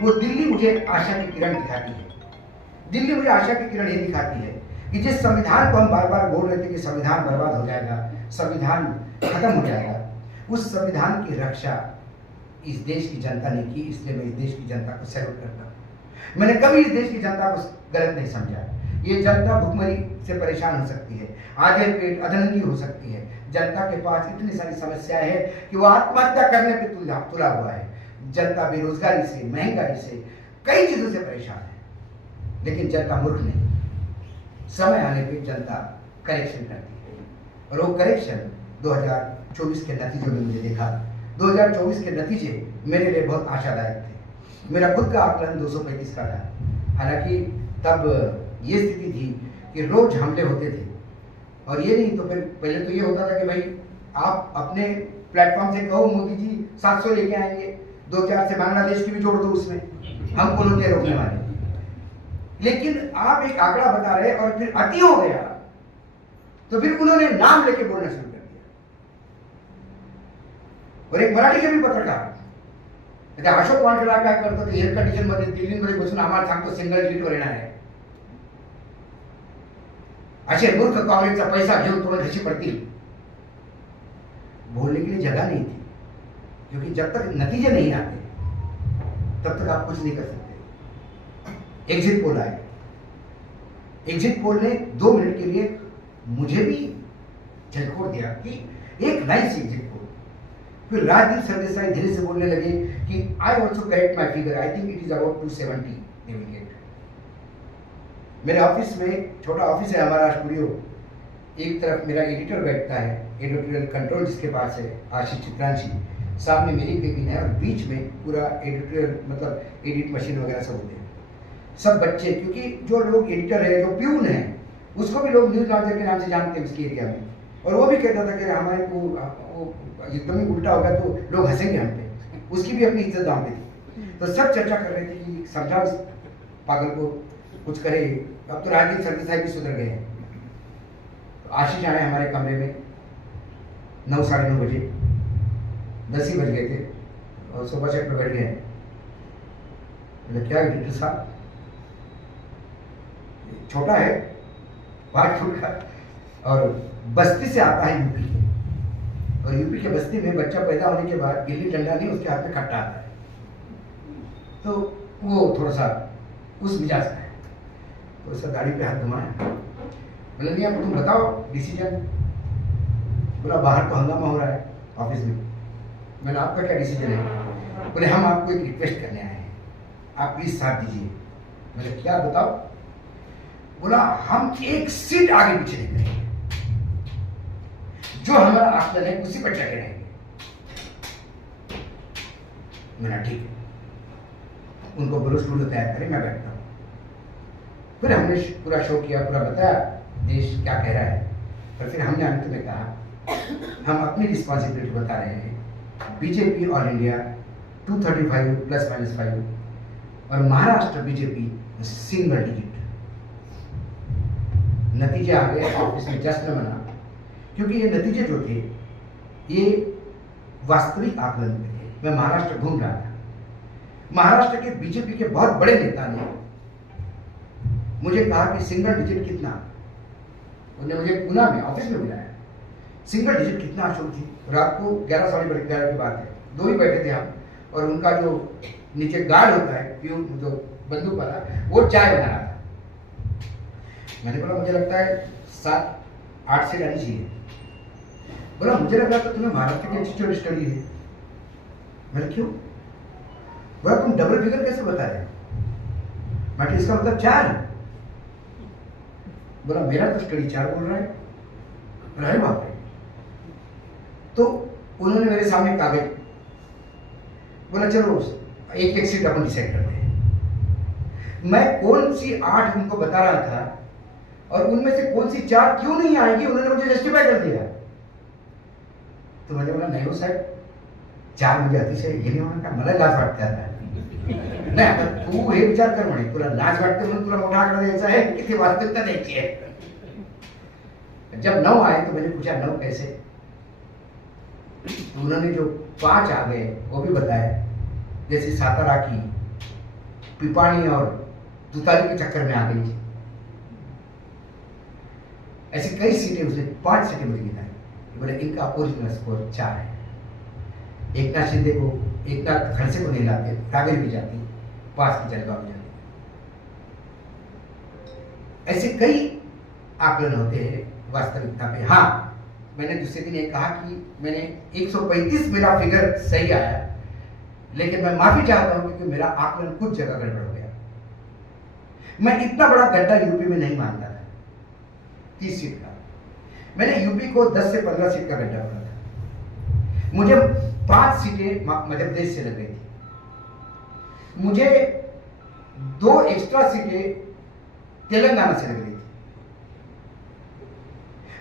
वो दिल्ली मुझे आशा की किरण दिखाती है। दिल्ली मुझे आशा की किरण ये दिखाती है कि जिस संविधान को हम बार बार बोल रहे थे कि संविधान बर्बाद हो जाएगा, संविधान खत्म हो जाएगा, उस संविधान की रक्षा इस देश की जनता ने की। इसलिए मैं इस देश की जनता को सैल्यूट करता हूँ। मैंने कभी इस देश की जनता को गलत नहीं समझा। ये जनता भुखमरी से परेशान हो सकती है, आधे पेट अधनंगी हो सकती है। जनता के पास इतनी सारी समस्याएं हैं कि वो आत्महत्या करने पे तुला हुआ है। जनता बेरोजगारी से, महंगाई से, कई चीजों से परेशान है, लेकिन जनता मूर्ख नहीं। समय आने पे जनता करेक्शन करती है, और वो करेक्शन 2024 के नतीजों में मुझे देखा। 2024 के नतीजे मेरे लिए बहुत आशादायक थे। मेरा खुद का आकलन 235 का था। हालांकि तब ये स्थिति थी कि रोज हमले होते थे, और ये नहीं तो फिर पहले तो ये होता था कि भाई आप अपने प्लेटफॉर्म से कहो मोदी जी 700 लेके आएंगे, 2-4 से बांग्लादेश की भी जोड़ दो उसमें, हम कौन होते रोकने वाले। लेकिन आप एक आंकड़ा बता रहे और फिर अति हो गया, तो फिर उन्होंने नाम लेके बोलना शुरू कर दिया। और एक मराठी के भी पत्रकार अशोक वानखेडे काय करतात, एअर कंडिशन मध्ये दिल्लीमध्ये बसून आम्हाला सांगतो सिंगल सीटवर येणार आहे। असे मूर्ख कांग्रेसचा पैसा घेऊन तुम्हें घसी पड़तील। बोलने के लिए जगह नहीं थी, क्योंकि जब तक नतीजे नहीं आते तब तक आप कुछ नहीं कर सकते। एग्जिट पोल आए, एग्जिट पोल ने 2 मिनट के लिए मुझे भी झकझोर दिया कि एक नाइस एग्जिट पोल। फिर राजदीप सरदेसाई धीरे से बोलने लगे कि I also correct my figure, I think it is about 270 they will get. मेरे ऑफिस में, छोटा ऑफिस है हमारा स्टूडियो, एक तरफ मेरा एडिटर बैठता है, एडिटोरियल कंट्रोल जिसके पास है आशीष चित्रांशी, सामने मेरी केबिन है, और बीच में पूरा एडिटोरियल मतलब एडिट मशीन वगैरह सब होते हैं। सब बच्चे, क्योंकि जो लोग एडिटर है, जो प्यून है, उसको भी लोग न्यूज लॉन्चर के नाम से जानते हैं उसके एरिया में, और वो भी कहता था कि हमारे को एकदम ही उल्टा होगा तो लोग हंसेंगे हम पे, उसकी भी अपनी इज्जत दाम पे थी। तो सब चर्चा कर रहे थे कि समझाओ पागल को, कुछ करे। अब तो राजदीप सरदेसाई भी सुधर गए हैं। आशीष आए हमारे कमरे में 9 साढ़े 9 बजे, 10 ही बज गए थे, और सोफा सेट पर बैठ गए। क्या एडिटर साहब, छोटा है, 5 फुट का, और बस्ती से आता है यूपी के, और यूपी के बस्ती में बच्चा पैदा होने के बाद गिल्ली डंडा नहीं, उसके हाथ में खट्टा आता है, तो वो थोड़ा सा उस मिजाज का है। तो उसका दाढ़ी पे हाथ घुमाया, बोला नहीं अब तुम बताओ डिसीजन। बोला बाहर तो हंगामा हो रहा है ऑफिस में। मैंने आपका क्या डिसीजन है? बोले हम आपको एक रिक्वेस्ट करने आए हैं, आप प्लीज साथ दीजिए। मैंने क्या बताओ? बोला हम एक सीट आगे पीछे नहीं करेंगे, जो हमारा आकलन है उसी पर चले रहेंगे। मैंने ठीक है, उनको बोलो स्टूडियो तैयार करें, मैं बैठता हूँ। फिर हमने पूरा शो किया, पूरा बताया देश क्या कह रहा है, और फिर हमने अंत में कहा हम अपनी रिस्पॉन्सिबिलिटी बता रहे हैं। बीजेपी ऑल इंडिया 235 ±5, और महाराष्ट्र बीजेपी सिंगल डिजिट। नतीजे आ गए, ऑफिस में जश्न मना, क्योंकि ये नतीजे जो थे ये वास्तविक आकलन पे थे। मैं महाराष्ट्र घूम रहा था, महाराष्ट्र के बीजेपी के बहुत बड़े नेता ने मुझे कहा कि सिंगल डिजिट कितना, उन्होंने मुझे पुणे में ऑफिस में बुलाया, सिंगल डिजिट कितना अशोक जी। रात को 11 साढ़े 11 की बात है, 2 ही बैठे थे हम, और उनका जो नीचे गार्ड होता है प्यून, जो बंदूक वाला, वो चाय बना रहा था। मैंने बोला मुझे लगता है 7-8 से गाड़ी चाहिए। बोला मुझे लग रहा था तुम्हें महाराष्ट्र की अच्छी स्टडी है। मैंने क्यों? बोला तुम डबल फिगर कैसे बता रहे? मैं इसका मतलब 4। बोला मेरा तो स्टडी 4 बोल रहा है। अरे बाप रे। तो उन्होंने मेरे सामने कागज, बोला चलो एक सीट अपन डिसाइड करते हैं। मैं कौन सी 8 उनको बता रहा था, और उनमें से कौन सी 4 क्यों नहीं आएगी उन्होंने मुझे जस्टिफाई कर दिया। तो मैंने बोला नहीं हो साहब, 4 मुझे अतिशय हे नाही होणार का, मला लाज वाटते आता। नाही आता तू हे विचार कर म्हणे, तुला लाज वाटते म्हणून तुला मोठा आकडा द्यायचा आहे की ती वास्तविकता द्यायची आहे? जब 9 आए तो मैंने पूछा 9 कैसे, तो उन्होंने जो 5 आ गए वो भी बताया, जैसे सातारा की पिपाणी और तुतारी के चक्कर में आ गई। ऐसी कई सीटें, उसने 5 सीटें मुझे गिनाई। बोले इनका ओरिजिनल स्कोर 4 है। एकनाथ शिंदे को, एकनाथ खड़से को नहीं लाते, कावेरी भी जाती, पास की जलगांव में जाती। ऐसे कई आकलन होते हैं वास्तविकता पे। हाँ, मैंने दूसरे दिन ये कहा कि मैंने 135 मेरा फिगर सही आया, लेकिन मैं माफी चाहता हूं क्योंकि मेरा आकलन कुछ जगह गड़बड़ हो गया। मैं इतना बड़ा गड्ढा यूपी में नहीं मानता था 30 सीट का। मैंने यूपी को 10 से 15 सीट का गड्ढा माना था। मुझे 5 सीटें मध्य प्रदेश से लग गई थी। मुझे 2 एक्स्ट्रा सीटें तेलंगाना से लग रही थी।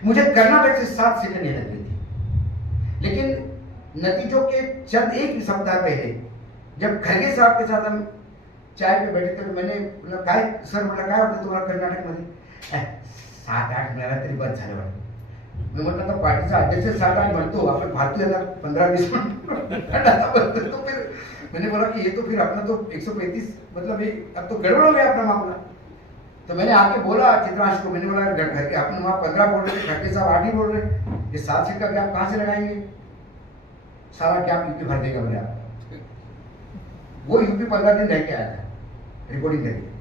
मुझे कर्नाटक से 7 सीटें नहीं लग रही थी। लेकिन नतीजों के चंद एक सप्ताह पहले जब खरगे साहब के साथ हम चाय पे बैठे थे तो मैंने बोला काय सर, बोला काय होतं तुम्हाला कर्नाटकमध्ये? 7-8 मेळा तरी बस झालं वाटतं. मी म्हटलं तर पार्टीचा अध्यक्ष 7-8 म्हणतो, आपण भारतीयांना 15-20 म्हणतो. तो फिर मैंने बोला कि ये तो फिर अपना तो 135 मतलब ये अब तो गड़बड़ हो गया अपना मामला। तो मैंने आके बोला चित्रांश को, मैंने बोला घर के अपन वहाँ 15 बोल रहे थे, खड़गे साहब 8 ही बोल रहे, ये 7 सीट का गैप कहाँ से लगाएंगे? सारा गैप यूपी भर देगा बोले आप। वो यूपी 15 दिन रह के आया था रिपोर्टिंग करके,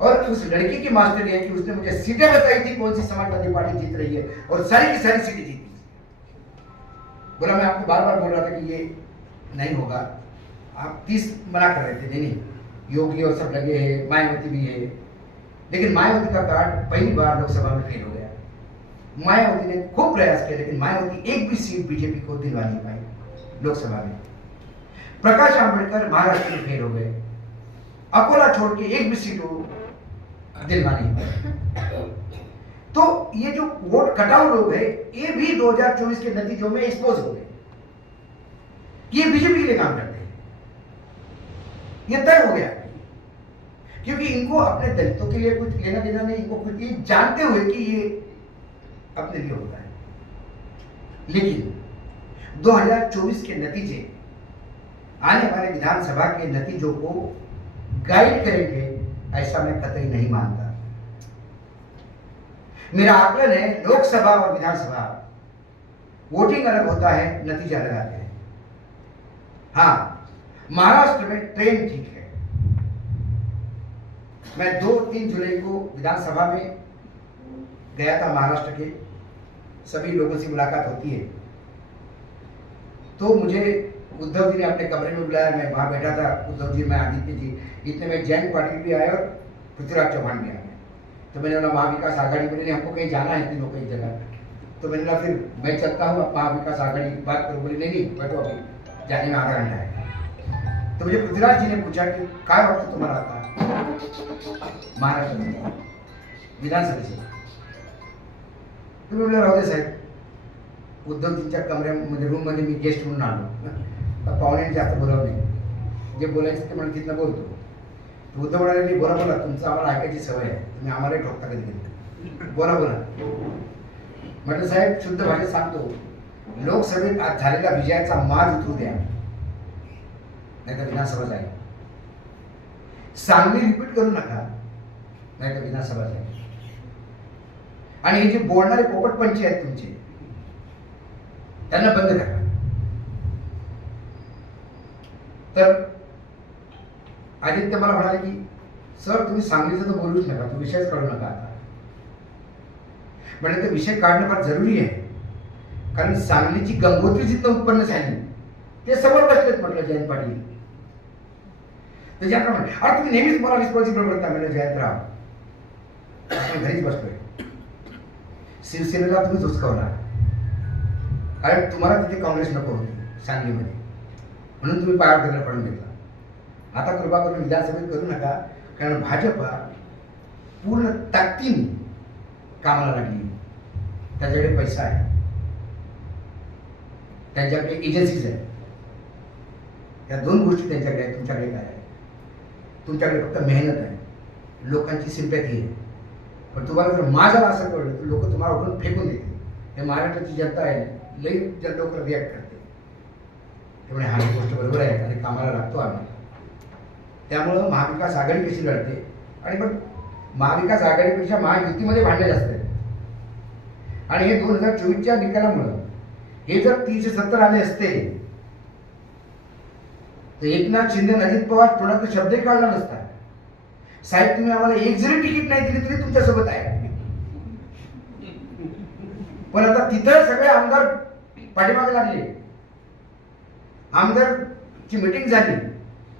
और उस लड़की की मास्टर ये है कि उसने मुझे सीटें बताई थी कौन सी समाजवादी पार्टी जीत रही है, और सारी की सारी सीटें जीती। बोला मैं आपको बार बार बोल रहा था कि ये नहीं होगा, आप 30 मना कर रहे थे। नहीं, योगी और सब लगे हैं, मायावती भी है, लेकिन मायावती का कार्ड पहली बार लोकसभा में फेल हो गया। मायावती ने खूब प्रयास किया, लेकिन मायावती एक भी सीट बीजेपी को दिलवा नहीं पाई लोकसभा में। प्रकाश आंबेडकर महाराष्ट्र में फेल हो गए, अकोला छोड़ के एक भी सीट दिलवा नहीं पाए। तो ये जो वोट कटाऊ लोग हैं, ये भी 2024 के नतीजों में एक्सपोज हो गए, ये बीजेपी के लिए काम करते हैं। ये तय हो गया, क्योंकि इनको अपने दलितों के लिए कुछ लेना देना नहीं, इनको कुछ, ये जानते हुए कि ये अपने लिए होता है। लेकिन 2024 के नतीजे आने वाले विधानसभा के नतीजों को गाइड करेंगे, ऐसा मैं कतई नहीं मानता। मेरा आकलन है लोकसभा और विधानसभा वोटिंग अलग होता है, नतीजा अलग आते हैं। हाँ, महाराष्ट्र में ट्रेन ठीक है। मैं 2-3 जुलाई को विधानसभा में गया था, महाराष्ट्र के सभी लोगों से मुलाकात होती है। तो मुझे उद्धव जी ने अपने कमरे में बुलाया, मैं वहां बैठा था, उद्धव जी, मैं आदित्य जी, इतने में जयंत पाटिल भी आए और पृथ्वीराज चौहान भी आए। तो मैंने बोला महाविकास आघाड़ी, बोले नहीं हमको कहीं जाना है तीनों कई जगह। तो मैंने बोला फिर मैं चलता हूँ, आप महाविकास आघाड़ी बात करो। बोले नहीं बैठो, अभी जाने में आधा घंटा है। तो मुझे पृथ्वीराज जी ने पूछा कि काय वक्त तुम्हारा आता महाराष्ट्र में विधानसभा से? तो मी राहू दे साहेब, उद्धवजींच्या कमऱ्यामध्ये रूममध्ये मी गेस्ट म्हणून आलो, पाहुण्यांनी जास्त बोलावं नाही, जे बोलायचं ते मला तिथनं बोलतो. तो उद्धव म्हणाले नाही, बोला बोला, तुमचं आम्हाला ऐकायची सवय आहे, तुम्ही आम्हालाही ठोकता कधी कधी, बोला बोला. म्हटलं साहेब शुद्ध भाषेत सांगतो, लोकसभेत आज झालेल्या विजयाचा माज उतरू द्या, नाही तर विधानसभा जाईल. सांगली रिपीट करू नका, नाही तर विधानसभा जाईल. आणि हे जे बोलणारे पोपटपंची आहेत तुमचे, त्यांना बंद करा. तर आदित्य मला म्हणाले की सर तुम्ही सांगलीचं तर बोलूच नका, तो विषयच काढू नका आता. म्हणजे तो विषय काढणं फार जरुरी आहे, कारण सांगलीची गंगोत्री जिथं उत्पन्न झाली ते समोर बसलेत. म्हटलं जयंत पाटील, तर जयंतराव अरे तुम्ही नेहमीच मला रिस्पॉन्सिबल करता. म्हणजे जयंतराव आपण घरीच बसलोय, शिवसेनेला तुम्हीच हुसकावला, कारण तुम्हाला तिथे काँग्रेस नको होती सांगलीमध्ये, म्हणून तुम्ही पायावर दगड पडून घेतला. आता कृपा करून विधानसभेत करू नका, कारण भाजपा पूर्ण ताकदीने कामाला लागली. त्याच्याकडे पैसा आहे, त्यांच्याकडे एजन्सीज आहेत, या 2 गोष्टी त्यांच्याकडे आहेत. तुमच्याकडे काय आहे? तुमच्याकडे फक्त मेहनत आहे, लोकांची सिंपॅथी आहे, पण तुम्हाला जर मा झाला असं कळलं तर लोक तुम्हाला उठून फेकून देतील. हे महाराष्ट्राची जनता आहे, लई लवकर रिॲक्ट करते. त्यामुळे हा गोष्ट बरोबर आहे आणि कामाला लागतो आम्ही. त्यामुळं महाविकास आघाडी कशी लढते आणि पण महाविकास आघाडीपेक्षा महायुतीमध्ये भांडणे जास्त आहेत. आणि हे 2024च्या निकालामुळं हे जर 370 आले असते तर एकनाथ शिंदे अजित पवार थोडा शब्दही काढला नसता. साहेब तुम्ही आम्हाला एक जरी तिकीट नाही दिली तरी तुमच्यासोबत आहे. पण आता तिथं सगळे आमदार पाठीमागे लागले. आमदारची मीटिंग झाली,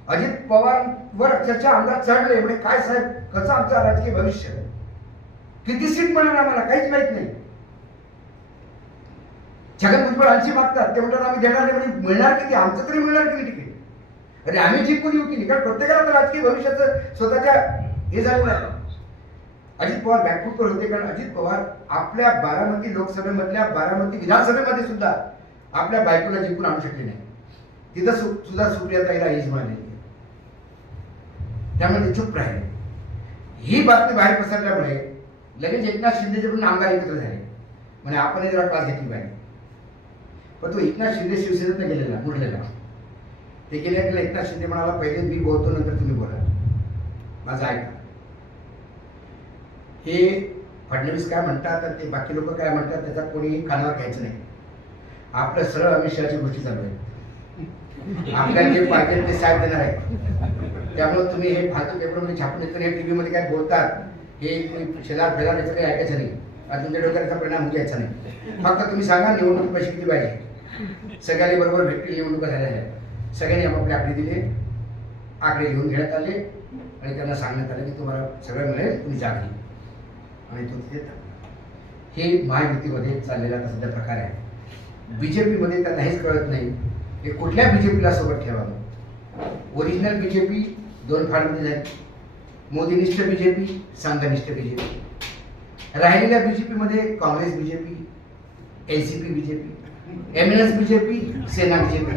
अजित पवार वर अक्षरशः आमदार चढले. म्हणजे काय साहेब कसं आमचं राजकीय भविष्य, किती सीट मिळणार आम्हाला काहीच माहित नाही. छगन भुजबळ 80 मागतात, ते म्हणतात आम्ही देणार नाही. म्हणजे मिळणार किती, आमचं तरी मिळणार किती तिकीट. अरे आम्ही जिंकून येऊ की नाही, कारण प्रत्येकाला तर राजकीय भविष्याचं स्वतःच्या हे झालेलं आहे. अजित पवार बॅकफुटवर होते, कारण अजित पवार आपल्या बारामती लोकसभेमधल्या बारामती विधानसभेमध्ये सुद्धा आपल्या बायकोला जिंकून आणू शकले नाही. तिथं सुद्धा सुप्रियाताईला यजमान नाही. त्यामुळे ते चुप राहिले. ही बातमी बाहेर पसरल्यामुळे लगेच एकनाथ शिंदेचे पण आमदार एकत्र झाले. म्हणजे आपणही जरा क्लास घेतली पाहिजे. पण तो एकनाथ शिंदे शिवसेनेतनं गेलेला मुरलेला. ते गेल्या एकनाथ शिंदे म्हणाला पहिले मी बोलतो नंतर तुम्ही बोला, माझं ऐका. हे फडणवीस काय म्हणतात आणि ते बाकी लोक काय म्हणतात त्याचा कोणी कानावर घ्यायचं नाही. आपलं सरळ अमित शहाची गोष्टी चालू आहेत. आपल्याला जे पाहिजे ते साहेब देणार आहे. त्यामुळे तुम्ही हे फालतू पेपरमध्ये छापून येतं, हे टीव्ही मध्ये काय बोलतात, हे शेजार फेजार याचं काही ऐकायचं नाही. आणि तुमच्या डोक्याचा परिणाम होऊ द्यायचा नाही. फक्त तुम्ही सांगा निवडणूक पैसे किती पाहिजे. सगळ्यांनी बरोबर भेटतील, निवडणुका झाल्या आहेत. सगळ्यांनी आपापले आकडे दिले, आकडे लिहून घेण्यात आले आणि त्यांना सांगण्यात आलं की तुम्हाला सगळं मिळेल, तुम्ही जा घरी. आणि तो तिथे हे महायुतीमध्ये चाललेला सध्या प्रकार आहे. बीजेपीमध्ये त्यांना हेच कळत नाही की कुठल्या बीजेपीला सोबत ठेवावं. ओरिजिनल बीजेपी 2 फाळमध्ये झाली. मोदीनिष्ठ बीजेपी, संघनिष्ठ बीजेपी. राहिलेल्या बीजेपीमध्ये Congress BJP, NCP BJP, MNS BJP, Sena BJP.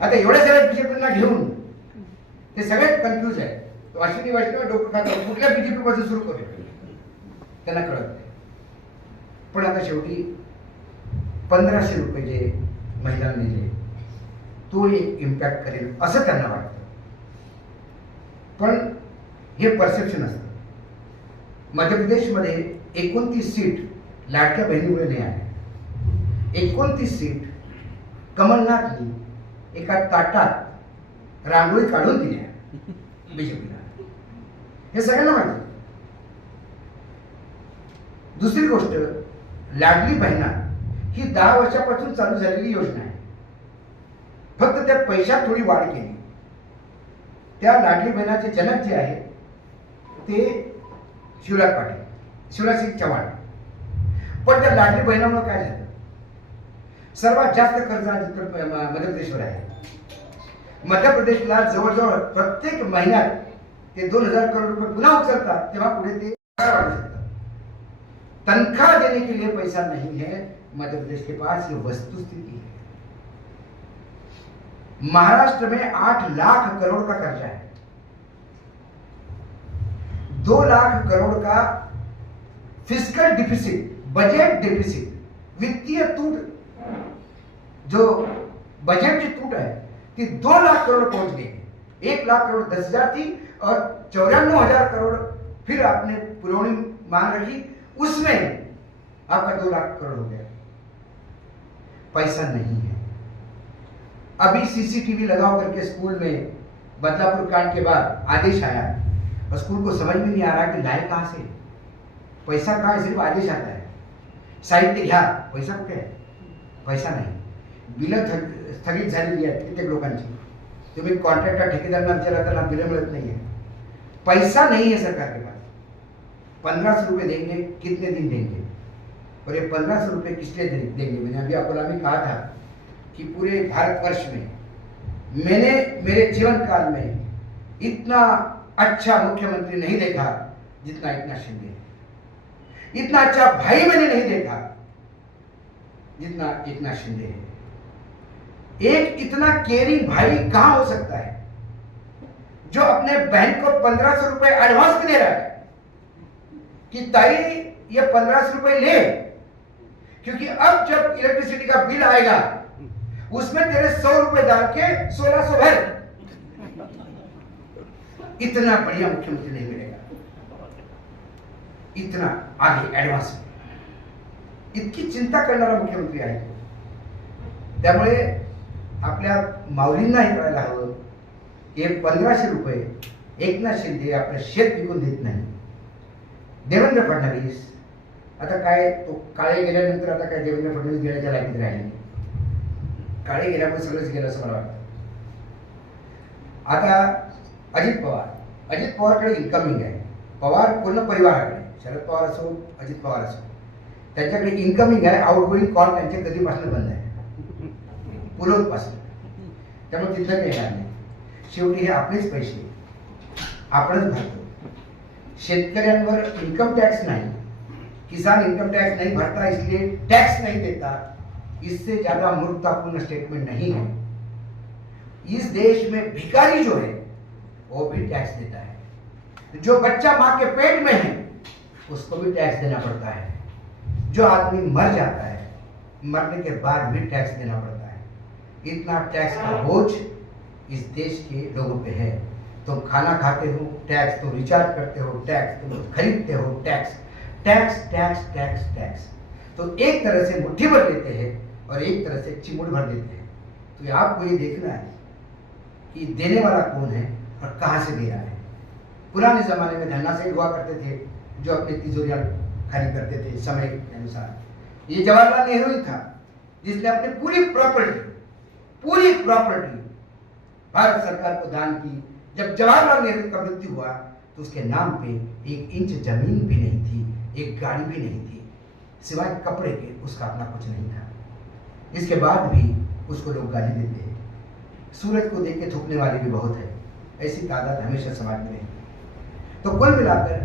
आता एवढ्या सगळ्या बीजेपींना घेऊन ते सगळ्यात कन्फ्यूज आहे. अश्विनी वैष्णव डोकं खातात कुठल्या बीजेपी पासून सुरू करू, त्यांना कळत नाही. पण आता शेवटी 1500 रुपये जे महिलांना दिले तो एक इम्पॅक्ट करेल असं त्यांना वाटतं. पण हे परसेप्शन असतं. मध्य प्रदेशमध्ये 29 सीट लाडक्या बहिणीमुळे नाही आल्या. 29 सीट कमलनाथनी एका ताटात रांगोळी काढून दिल्या बीजेपीला. हे सगळ्यांना माहिती. दुसरी गोष्ट, लाडली बहिणा ही 10 वर्षापासून चालू झालेली योजना आहे. फक्त त्या पैशात थोडी वाढ केली. त्या लाडली बहिणाचे जनक जे आहे ते शिवराज पाटील, शिवराज सिंग चव्हाण. पण त्या लाडली बहिणामुळे काय झालं, सर्वात जास्त कर्ज मध्य प्रदेशवर आहे. मध्य प्रदेशला जवळजवळ प्रत्येक महिन्यात ते 2000 करोड रुपये पुन्हा उचलतात, तेव्हा पुढे ते वाढू शकतात. तनख्वाह देने के लिए पैसा नहीं है मध्य प्रदेश के पास, ये वस्तुस्थिति है. महाराष्ट्र में 8 लाख करोड़ का कर्जा है. 2 लाख करोड़ का फिस्कल डिफिसिट, बजट डिफिसिट, वित्तीय तूट, जो बजट की तूट है ती 2 लाख करोड़ पहुंच गई. 1 लाख करोड़ 10,000 थी और 94,000 करोड़ फिर आपने पुरौनी मान रखी, उसमें आपका 2 लाख करोड़ हो गया. पैसा नहीं है. अभी सीसीटीवी लगाओ करके स्कूल में बदलापुर कांड के बाद आदेश आया और स्कूल को समझ में नहीं आ रहा कि लाए कहां से, पैसा कहां है, सिर्फ आदेश आता है. साहित्य घ्या, पैसा कुठे आहे, पैसा नाही. बिलं स्थगित झालेली आहेत कित्येक लोकांची. तुम्ही कॉन्ट्रॅक्टर ठेकेदारांना विचारा, त्यांना बिलं मिळत नाही आहे. पैसा नहीं है सरकार के पास. 1500 रुपये देंगे, कितने दिन देंगे, और ये 1500 रुपये किस लिए देंगे. मैंने अभी आपको अभी कहा था कि पूरे भारतवर्ष में मैंने मेरे जीवन काल में इतना अच्छा मुख्यमंत्री नहीं देखा जितना एकनाथ शिंदे है. इतना अच्छा भाई मैंने नहीं देखा जितना एकनाथ शिंदे है. एक इतना केयरिंग भाई कहां हो सकता है जो अपने बहन को 1500 रुपए एडवांस में दे रहा है. कि ताई ये 1500 रुपए ले, क्योंकि अब जब इलेक्ट्रिसिटी का बिल आएगा उसमें तेरे 100 रुपए डाल के 1600 भर। इतना बढ़िया मुख्यमंत्री नहीं मिलेगा, इतना आगे एडवांस इतकी चिंता करणारा मुख्यमंत्री आहे। त्यामुळे आपल्या माऊलींनाही कळायला हवं की 1500 रुपये एकनाथ शिंदे आपलं शेत विकून देत नाही। देवेंद्र फडणवीस आता काय, तो काळे गेल्यानंतर आता काय देवेंद्र फडणवीस गेल्याच्या लायकीत राहिले, काळे गेल्यामुळे सगळंच गेलं असं मला वाटतं। आता अजित पवारकडे इन्कमिंग आहे, पवार पूर्ण परिवाराकडे, शरद पवार असो अजित पवार असो त्यांच्याकडे इन्कमिंग आहे, आउटगोईंग कॉल त्यांचे कधीपासून बंद आहे, पुलोदपासून, त्यामुळे तिथं काही येणार नाही। शेवटी हे आपलेच पैसे आपणच भरतो। शेतकऱ्यांवर इनकम टैक्स नहीं, किसान इनकम टैक्स नहीं भरता इसलिए टैक्स नहीं देता, इससे ज्यादा मूर्खतापूर्ण स्टेटमेंट नहीं है। इस देश में भिखारी जो है वो भी टैक्स देता है, जो बच्चा मां के पेट में है उसको भी टैक्स देना पड़ता है, जो आदमी मर जाता है मरने के बाद भी टैक्स देना पड़ता है। इतना टैक्स का बोझ इस देश के लोगों पे है। तुम खाना खाते हो टैक्स, तुम रिचार्ज करते हो टैक्स, तुम खरीदते हो tax, tax tax tax tax. तो एक तरह से मुट्ठी भर देते हैं और एक तरह से चिमुट भर देते हैं। तो आपको ये देखना है कि देने वाला कौन है और कहाँ से दे रहा है। पुराने जमाने में धन्ना सेठ हुआ करते थे जो अपनी तिजोरियां खाली करते थे समय के अनुसार। ये जवाहरलाल नेहरू ही था जिसने अपनी पूरी प्रॉपर्टी भारत सरकार को दान की। जब जवाहरलाल नेहरू का मृत्यु हुआ तो उसके नाम पे 1 इंच जमीन भी नहीं थी, एक गाड़ी भी नहीं थी, सिवाय कपड़े के उसका अपना कुछ नहीं था। इसके बाद भी उसको लोग गाली देते हैं। सूरज को देख के थूकने वाले भी बहुत है, ऐसी तादाद हमेशा समाज में रहेगी। तो कुल मिलाकर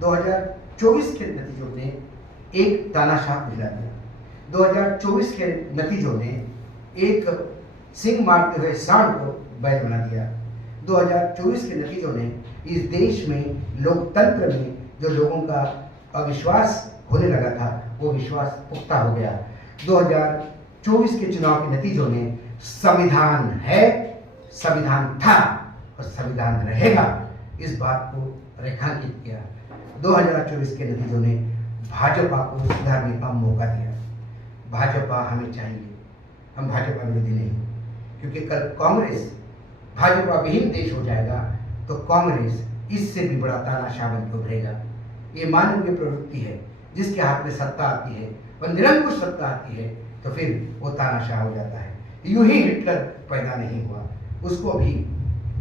2024 के नतीजों ने एक तानाशाह दिला दिया। 2024 के नतीजों ने एक सिंह मारते हुए सांड को बैल बना दिया। 2024 के नतीजों ने इस देश में लोकतंत्र में जो लोगों का अविश्वास होने लगा था वो विश्वास पुख्ता हो गया। 2024 के चुनाव के नतीजों ने संविधान है, संविधान था और संविधान रहेगा, इस बात को रेखांकित किया। 2024 के नतीजों ने भाजपा को सुधारने का मौका दिया। भाजपा हमें चाहिए, हम भाजपा विरोधी नहीं, क्योंकि कल कांग्रेस भाजपा विहीन देश हो जाएगा तो कांग्रेस इससे भी बड़ा तानाशाह बन के उभरेगा। ये मानवीय प्रवृत्ति है, जिसके हाथ में सत्ता आती है और निरंकुश सत्ता आती है तो फिर वो तानाशाह हो जाता है। यूं ही हिटलर पैदा नहीं हुआ, उसको भी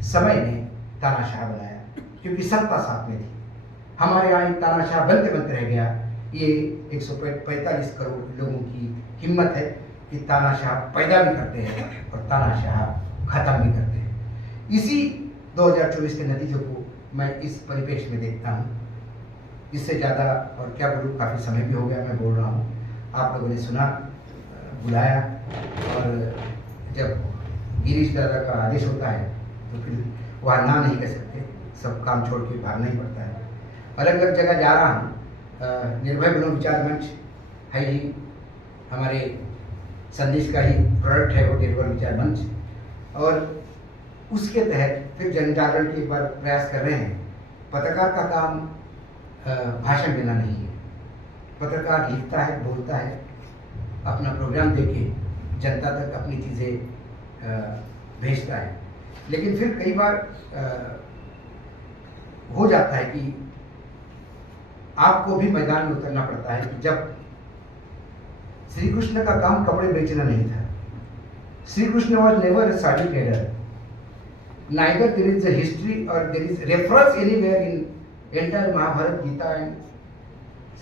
समय ने तानाशाह बनाया क्योंकि सत्ता साथ में थी। हमारे यहाँ एक तानाशाह बनते बनते रह गया। ये 145 करोड़ लोगों की हिम्मत है कि तानाशाह पैदा भी करते हैं और तानाशाह खत्म भी करते हैं। इसी 2024 के नतीजों को मैं इस परिप्रेक्ष्य में देखता हूँ। इससे ज़्यादा और क्या बोलूँ, काफ़ी समय भी हो गया मैं बोल रहा हूँ। आप लोगों ने सुना, बुलाया, और जब गिरीश दादा का आदेश होता है तो फिर वहाँ ना नहीं कह सकते, सब काम छोड़ के भागना ही पड़ता है। अलग अलग जगह जा रहा हूँ। निर्भय बनो विचार मंच है ही हमारे संदेश का ही प्रोडक्ट है वो निर्भय विचार मंच, और उसके तहत फिर जन जागरण की एक बार प्रयास कर रहे हैं। पत्रकार का काम भाषण देना नहीं है। पत्रकार लिखता है, बोलता है, अपना प्रोग्राम देके जनता तक अपनी चीज़ें भेजता है। लेकिन फिर कई बार हो जाता है कि आपको भी मैदान में उतरना पड़ता है। कि जब श्री कृष्ण का काम कपड़े बेचना नहीं था, Shri Krishna was never a sari trader, neither there is a history or there is reference anywhere in entire Mahabharat Gita and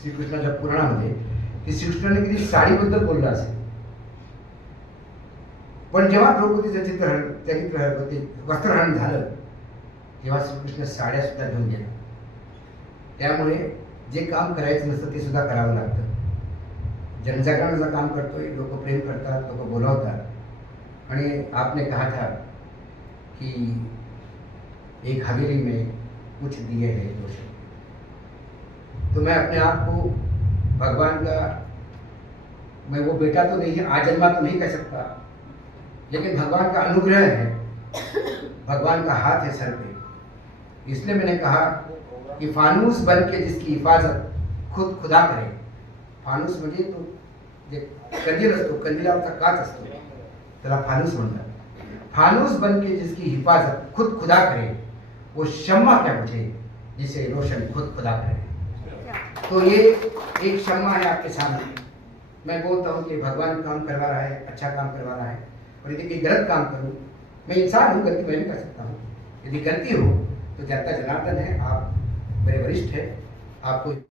Shri कृष्णाच्या पुराणामध्ये की श्रीकृष्णाने कधी साडीबद्दल बोलला असेल। पण जेव्हा द्रौपदीचं वस्त्रहरण झालं तेव्हा श्रीकृष्ण साड्या सुद्धा घेऊन गेला। त्यामुळे जे काम करायचं नसतं ते सुद्धा करावं लागतं। जनजागरणाचं काम करतोय, लोक प्रेम करतात, लोक बोलावतात। आणि आपने कहा था कि एक हवेली में कुछ दिए हैं दोष, तो मैं अपने आप को भगवान का, मैं वो बेटा तो नहीं है, आजन्मा तो नहीं कह सकता, लेकिन भगवान का अनुग्रह है, भगवान का हाथ है सर पे। इसलिए मैंने कहा कि फानूस बन के जिसकी हिफाजत खुद खुदा करे। फानूस म्हणजे तो जे कंदील असतो, कंदिलावरचा काच असतो, त्याला फानूस म्हणतात। फानूस बन के जिसकी हिफाजत खुद खुदा करे, वो शम्मा क्या मुझे जिसे रोशन खुद खुदा करे। तो ये एक शम्मा है आपके सामने। मैं बोलता हूँ कि भगवान काम करवा रहा है, अच्छा काम करवा रहा है, और यदि कोई गलत काम करूँ, मैं इंसान हूँ, गलती मैं भी कर सकता हूँ। यदि गलती हो तो जनता जनार्दन है, आप मेरे वरिष्ठ हैं, आपको